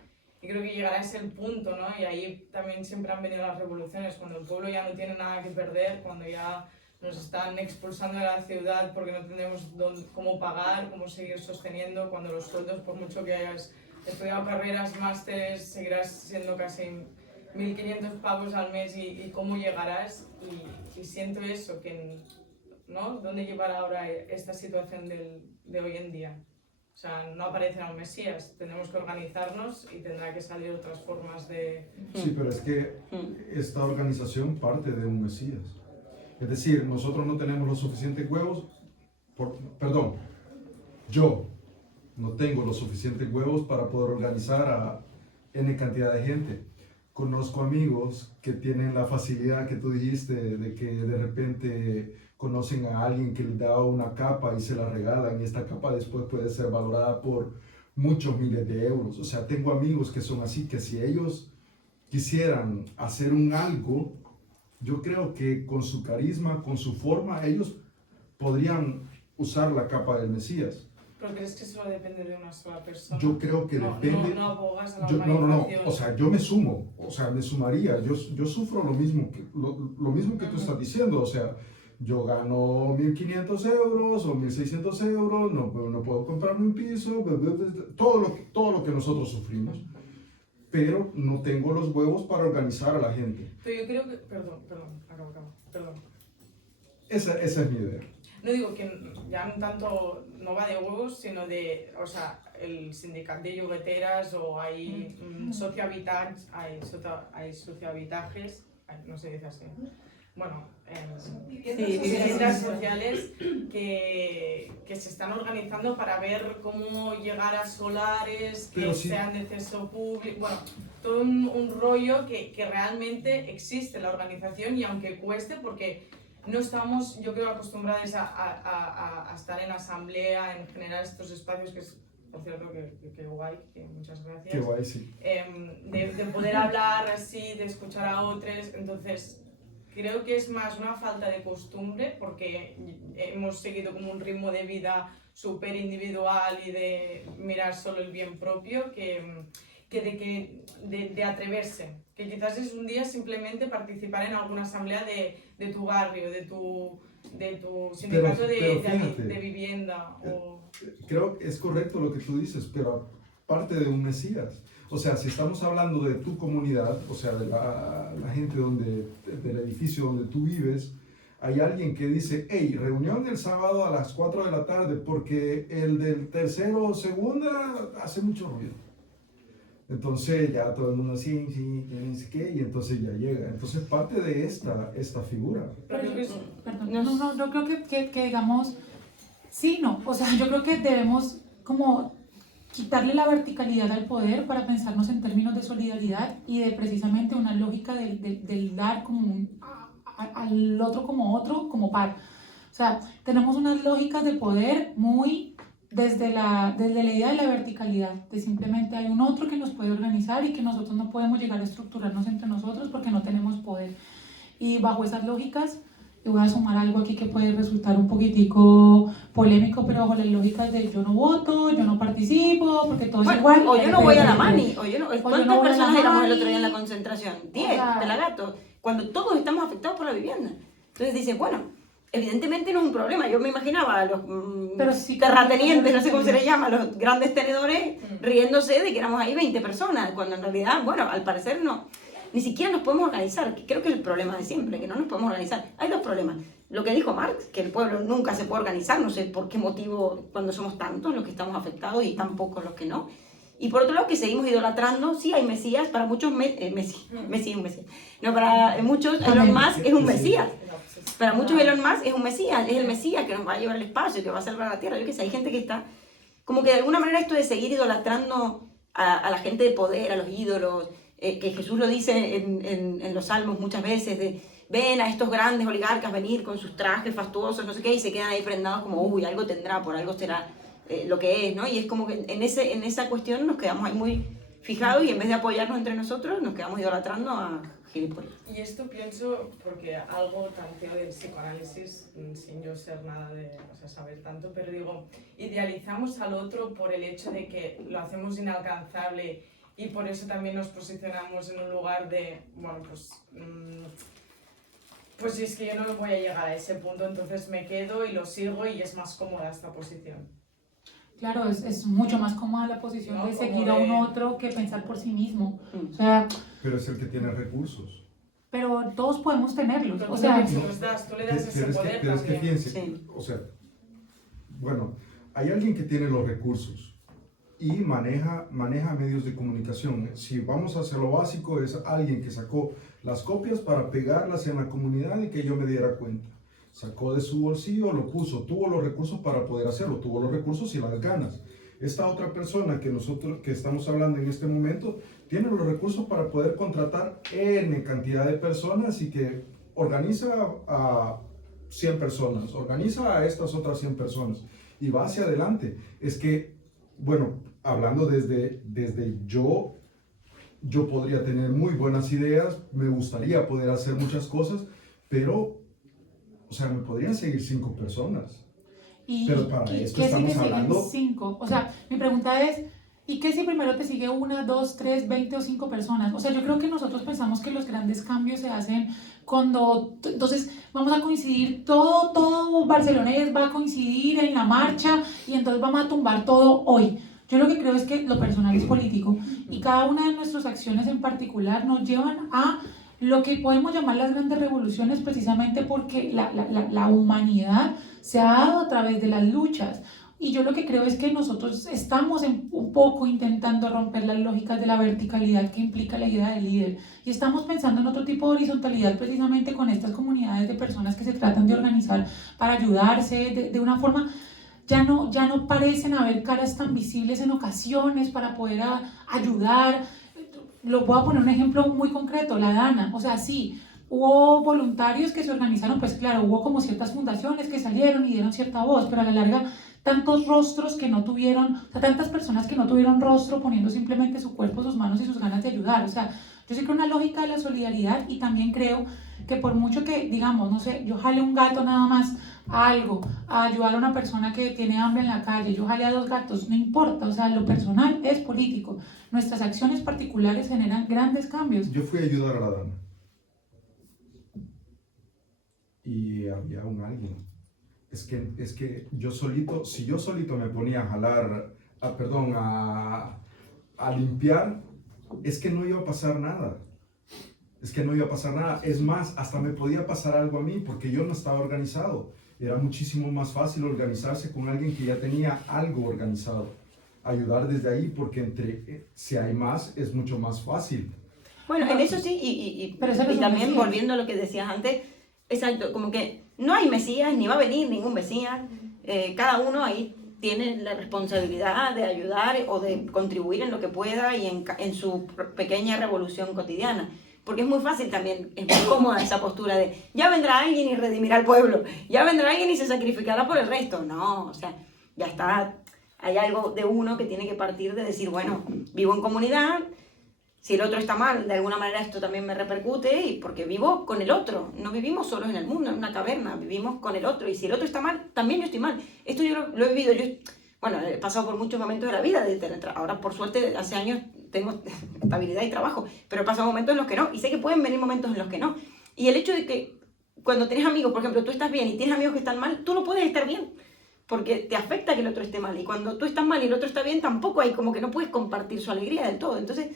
y creo que llegará a ese punto, ¿no? Y ahí también siempre han venido las revoluciones, cuando el pueblo ya no tiene nada que perder, cuando ya nos están expulsando de la ciudad porque no tenemos cómo pagar, cómo seguir sosteniendo, cuando los sueldos, por mucho que hayas estudiado carreras, másteres, seguirás siendo casi 1.500 pavos al mes, y cómo llegarás, y siento eso, que, ¿no? ¿Dónde llevará ahora esta situación de hoy en día? O sea, no aparecerá un Mesías, tenemos que organizarnos y tendrá que salir otras formas de... Sí, pero es que esta organización parte de un Mesías. Es decir, nosotros no tenemos los suficientes huevos, perdón, yo no tengo los suficientes huevos para poder organizar a N cantidad de gente. Conozco amigos que tienen la facilidad que tú dijiste de que de repente conocen a alguien que les da una capa y se la regalan, y esta capa después puede ser valorada por muchos miles de euros. O sea, tengo amigos que son así, que si ellos quisieran hacer un algo, yo creo que con su carisma, con su forma, ellos podrían usar la capa del Mesías. ¿Pero crees que solo depende de una sola persona? Yo creo que depende... No abogas a la No, organización. o sea, yo me sumo, o sea, me sumaría. Yo sufro lo mismo que tú estás diciendo, o sea, yo gano 1.500 euros o 1.600 euros, no puedo comprarme un piso, todo lo que nosotros sufrimos, pero no tengo los huevos para organizar a la gente. Pero yo creo que... Perdón, perdón. Esa es mi idea. No digo que ya no tanto no va de huevos, sino de, o sea, el sindicato de yugueteras, o hay sociohabitajes, hay sociohabitajes, no se dice así. Bueno, viviendas sociales que se están organizando para ver cómo llegar a solares que sean de acceso público. Bueno, todo un rollo que realmente existe la organización, y aunque cueste, porque no estamos, yo creo, acostumbrados a estar en asamblea, en generar estos espacios, que es, por cierto, que guay, que muchas gracias. Qué guay, sí. De poder hablar así, de escuchar a otros. Entonces, creo que es más una falta de costumbre, porque hemos seguido como un ritmo de vida súper individual y de mirar solo el bien propio, que de atreverse, que quizás es un día simplemente participar en alguna asamblea de tu barrio, de tu sindicato de vivienda. Creo que es correcto lo que tú dices, pero aparte de un Mesías. O sea, si estamos hablando de tu comunidad, o sea, de la gente del edificio donde tú vives, hay alguien que dice, hey, reunión el sábado a las 4 de la tarde porque el del tercero o segunda hace mucho ruido. Entonces ya todo el mundo sí, sí, no sé qué, y entonces ya llega. Entonces parte de esta figura. Pero perdón, no, yo creo que digamos, sí, no, o sea, yo creo que debemos como quitarle la verticalidad al poder para pensarnos en términos de solidaridad y de precisamente una lógica del dar como al otro como par. O sea, tenemos unas lógicas de poder muy desde la idea de la verticalidad, de simplemente hay un otro que nos puede organizar y que nosotros no podemos llegar a estructurarnos entre nosotros porque no tenemos poder. Y bajo esas lógicas, yo voy a sumar algo aquí que puede resultar un poquitico polémico, pero bajo las lógicas de yo no voto, yo no participo, porque todo es igual. O yo no voy a la mani, o yo no... ¿Cuántas voy a la personas éramos el mani. otro día en la concentración? 10, sea, pelagatos, cuando todos estamos afectados por la vivienda. Entonces dices, bueno, evidentemente no es un problema. Yo me imaginaba a los Pero sí, terratenientes, no sé cómo se les llama, los grandes tenedores, riéndose de que éramos ahí 20 personas, cuando en realidad, bueno, al parecer no. Ni siquiera nos podemos organizar, que creo que es el problema de siempre, que no nos podemos organizar. Hay dos problemas. Lo que dijo Marx, que el pueblo nunca se puede organizar, no sé por qué motivo cuando somos tantos los que estamos afectados y tan pocos los que no. Y por otro lado, que seguimos idolatrando, sí hay mesías, para muchos Messi es un mesías. No, para muchos Elon Musk es un mesías. Para muchos Elon Musk es un mesías, es el mesías que nos va a llevar al espacio, que va a salvar la Tierra. Yo qué sé, hay gente que está... Como que de alguna manera esto de seguir idolatrando a la gente de poder, a los ídolos, que Jesús lo dice en los salmos muchas veces, de ven a estos grandes oligarcas venir con sus trajes fastuosos, no sé qué, y se quedan ahí prendados como, uy, algo tendrá, por algo será lo que es, ¿no? Y es como que en esa cuestión nos quedamos ahí muy fijados y en vez de apoyarnos entre nosotros, nos quedamos idolatrando a gilipollas. Y esto pienso porque algo tanteo del psicoanálisis, sin yo ser nada de, o sea, saber tanto, pero digo, idealizamos al otro por el hecho de que lo hacemos inalcanzable y por eso también nos posicionamos en un lugar de, bueno, pues si es que yo no voy a llegar a ese punto, entonces me quedo y lo sigo y es más cómoda esta posición. Claro, es mucho más cómoda la posición No, de como seguir a un de- otro que pensar por sí mismo. O sea, Pero es el que tiene recursos. pero todos podemos tenerlos. Pero O tú sea, también se los das, tú le das ese poder pero es que también. fíjense, Sí. o sea, bueno, hay alguien que tiene los recursos y maneja medios de comunicación. Si vamos hacia lo básico, es alguien que sacó las copias para pegarlas en la comunidad y que yo me diera cuenta. Sacó de su bolsillo, lo puso, tuvo los recursos para poder hacerlo, tuvo los recursos y las ganas. Esta otra persona que nosotros que estamos hablando en este momento tiene los recursos para poder contratar N cantidad de personas y que organiza a 100 personas, organiza a estas otras 100 personas y va hacia adelante. Es que, bueno, hablando desde yo podría tener muy buenas ideas, me gustaría poder hacer muchas cosas, pero, o sea, me podrían seguir 5 personas. Pero para esto ¿qué si estamos te siguen hablando- 5? O sea, mi pregunta es, ¿y qué si primero te sigue 1, 2, 3, 20 o 5 personas? O sea, yo creo que nosotros pensamos que los grandes cambios se hacen cuando, entonces vamos a coincidir, todo barcelonés va a coincidir en la marcha y entonces vamos a tumbar todo hoy. Yo lo que creo es que lo personal es político y cada una de nuestras acciones en particular nos llevan a lo que podemos llamar las grandes revoluciones precisamente porque la humanidad se ha dado a través de las luchas. Y yo lo que creo es que nosotros estamos un poco intentando romper las lógicas de la verticalidad que implica la idea del líder. Y estamos pensando en otro tipo de horizontalidad precisamente con estas comunidades de personas que se tratan de organizar para ayudarse de una forma... Ya no parecen haber caras tan visibles en ocasiones para poder ayudar. Lo voy a poner un ejemplo muy concreto, la Dana. O sea, sí, hubo voluntarios que se organizaron, pues claro, hubo como ciertas fundaciones que salieron y dieron cierta voz, pero a la larga tantos rostros que no tuvieron, o sea, tantas personas que no tuvieron rostro poniendo simplemente su cuerpo, sus manos y sus ganas de ayudar. O sea, yo sé que una lógica de la solidaridad y también creo que por mucho que, digamos, no sé, yo jale un gato nada más a algo, a ayudar a una persona que tiene hambre en la calle, yo jale a 2 gatos, no importa, o sea, lo personal es político. Nuestras acciones particulares generan grandes cambios. Yo fui a ayudar a la dama. Y había un alguien. Es que yo solito, si yo solito me ponía a jalar, a limpiar, es que no iba a pasar nada. Es más, hasta me podía pasar algo a mí porque yo no estaba organizado. Era muchísimo más fácil organizarse con alguien que ya tenía algo organizado. ayudar desde ahí, porque si hay más, es mucho más fácil. Bueno, en eso sí, Pero eso no y es un también Mesías. volviendo a lo que decías antes, exacto, como que no hay Mesías, ni va a venir ningún Mesías, cada uno ahí tiene la responsabilidad de ayudar o de contribuir en lo que pueda y en su pequeña revolución cotidiana. Porque es muy fácil también, es muy cómoda esa postura de ya vendrá alguien y redimirá al pueblo, ya vendrá alguien y se sacrificará por el resto. No, o sea, ya está, hay algo de uno que tiene que partir de decir, bueno, vivo en comunidad, si el otro está mal, de alguna manera esto también me repercute, y porque vivo con el otro. No vivimos solos en el mundo, en una caverna, vivimos con el otro. Y si el otro está mal, también yo estoy mal. Esto yo lo he vivido. Bueno, he pasado por muchos momentos de la vida. Ahora, por suerte, hace años tengo estabilidad y trabajo. Pero he pasado momentos en los que no. Y sé que pueden venir momentos en los que no. Y el hecho de que cuando tienes amigos, por ejemplo, tú estás bien y tienes amigos que están mal, tú no puedes estar bien. Porque te afecta que el otro esté mal. Y cuando tú estás mal y el otro está bien, tampoco hay, como que no puedes compartir su alegría del todo. Entonces,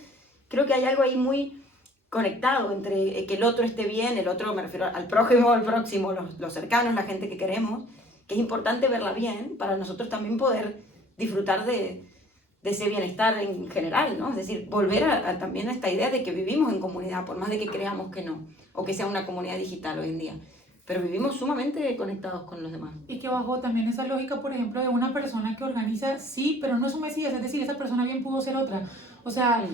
creo que hay algo ahí muy conectado entre que el otro esté bien, el otro, me refiero al prójimo, al próximo, los cercanos, la gente que queremos, que es importante verla bien para nosotros también poder disfrutar de ese bienestar en general, ¿no? Es decir, volver también a esta idea de que vivimos en comunidad, por más de que creamos que no, o que sea una comunidad digital hoy en día, pero vivimos sumamente conectados con los demás. Y que bajo también esa lógica, por ejemplo, de una persona que organiza, sí, pero no es un Mesías, es decir, esa persona bien pudo ser otra. O sea,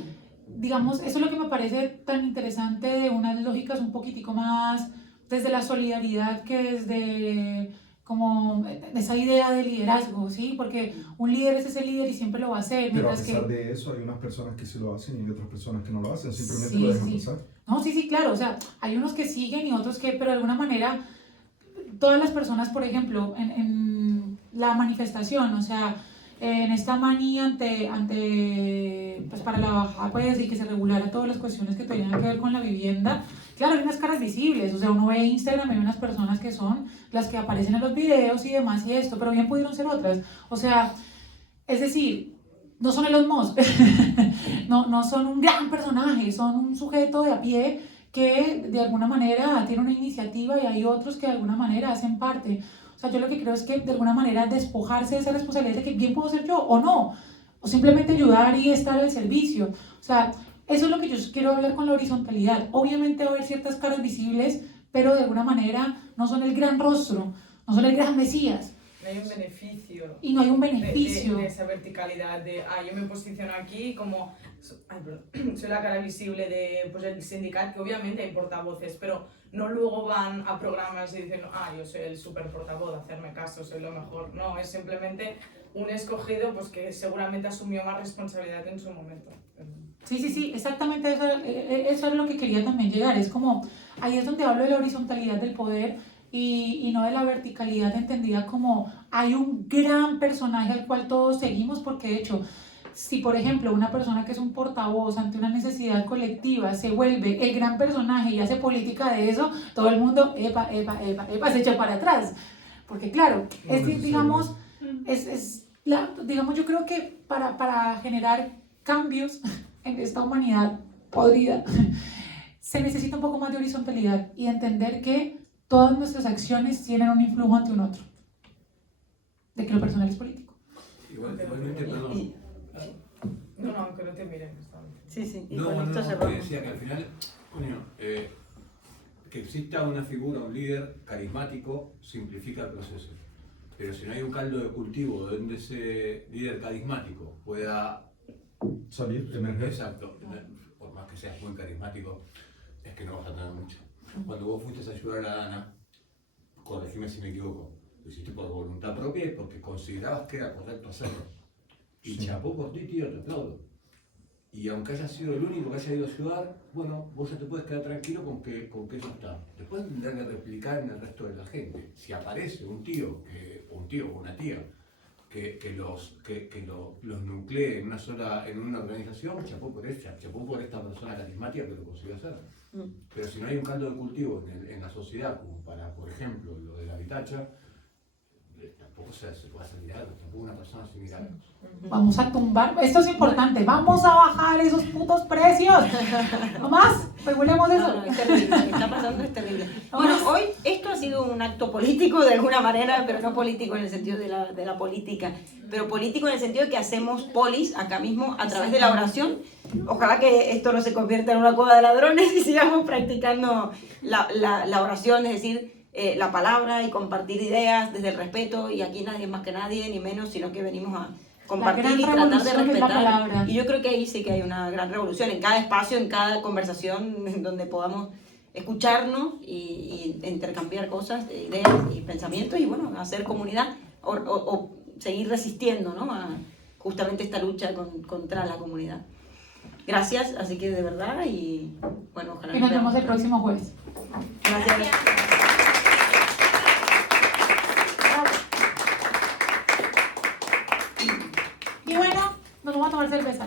digamos, eso es lo que me parece tan interesante de unas lógicas un poquitico más desde la solidaridad que desde como esa idea de liderazgo, ¿sí? Porque un líder es ese líder y siempre lo va a hacer. Pero a mientras pesar que... de eso, hay unas personas que sí lo hacen y hay otras personas que no lo hacen, simplemente Sí, lo dejan sí. pasar. No, sí, claro, o sea, hay unos que siguen y otros que, pero de alguna manera, todas las personas, por ejemplo, en la manifestación, o sea, en esta manía pues para la baja, pues, y que se regulara todas las cuestiones que tenían que ver con la vivienda, claro, hay unas caras visibles, o sea, uno ve Instagram y hay unas personas que son las que aparecen en los videos y demás y esto, pero bien pudieron ser otras, o sea, es decir, no son Elon Musk, no son un gran personaje, son un sujeto de a pie que de alguna manera tiene una iniciativa y hay otros que de alguna manera hacen parte. O sea, yo lo que creo es que de alguna manera despojarse de esa responsabilidad de que bien puedo ser yo o no, o simplemente ayudar y estar al servicio. O sea, eso es lo que yo quiero hablar con la horizontalidad. Obviamente va a haber ciertas caras visibles, pero de alguna manera no son el gran rostro, no son el gran Mesías. No hay un beneficio. Y no hay un beneficio. De esa verticalidad de, yo me posiciono aquí como, soy la cara visible de pues, el sindicato, que obviamente hay portavoces, pero no luego van a programas y dicen, yo soy el super portavoz, hacerme caso, soy lo mejor. No, es simplemente un escogido pues, que seguramente asumió más responsabilidad en su momento. Sí, exactamente eso es lo que quería también llegar. Es como, ahí es donde hablo de la horizontalidad del poder y no de la verticalidad entendida como hay un gran personaje al cual todos seguimos, porque de hecho, si por ejemplo una persona que es un portavoz ante una necesidad colectiva se vuelve el gran personaje y hace política de eso, todo el mundo, epa, se echa para atrás. Porque claro, digamos, digamos, yo creo que para generar cambios en esta humanidad podrida, se necesita un poco más de horizontalidad y entender que todas nuestras acciones tienen un influjo ante un otro, de que lo personal es político. Igualmente, perdón. No, aunque no te miren. Sí, y No, con esto que cerramos. decía que al final, que exista una figura, un líder carismático, simplifica el proceso. Pero si no hay un caldo de cultivo donde ese líder carismático pueda Salir, emerger. exacto, por más que seas muy carismático, es que no vas a tener mucho. Cuando vos fuiste a ayudar a la Dana, corregime si me equivoco, lo hiciste por voluntad propia y porque considerabas que era correcto hacerlo. Y Sí. chapó por ti, tío, te aplaudo. Y aunque hayas sido el único que haya ido a ayudar, bueno, vos ya te puedes quedar tranquilo con que eso está. Después tendrán que replicar en el resto de la gente. Si aparece un tío o una tía que los nuclee en una organización, chapó por esta persona carismática que lo consiguió hacer. Pero si no hay un caldo de cultivo en la sociedad, como para, por ejemplo, lo de la vitacha, tampoco se puede hacer milagros, tampoco una persona hace milagros. Vamos a tumbar, esto es importante, vamos a bajar esos putos precios. No más, regulemos eso. No, es terrible, lo que está pasando es terrible. No Bueno, más. hoy esto ha sido un acto político de alguna manera, pero no político en el sentido de la política, pero político en el sentido de que hacemos polis acá mismo a través de la oración. Ojalá que esto no se convierta en una cueva de ladrones y sigamos practicando la oración, es decir, la palabra y compartir ideas desde el respeto, y aquí nadie es más que nadie, ni menos, sino que venimos a compartir y tratar de revolución es la palabra. respetar. Y yo creo que ahí sí que hay una gran revolución, en cada espacio, en cada conversación, en donde podamos escucharnos y intercambiar cosas, ideas y pensamientos, y bueno, hacer comunidad o seguir resistiendo, ¿no?, a justamente esta lucha contra la comunidad. Gracias, así que de verdad, y bueno, ojalá. Y nos vemos el próximo jueves. Gracias. Y bueno, nos vamos a tomar cerveza.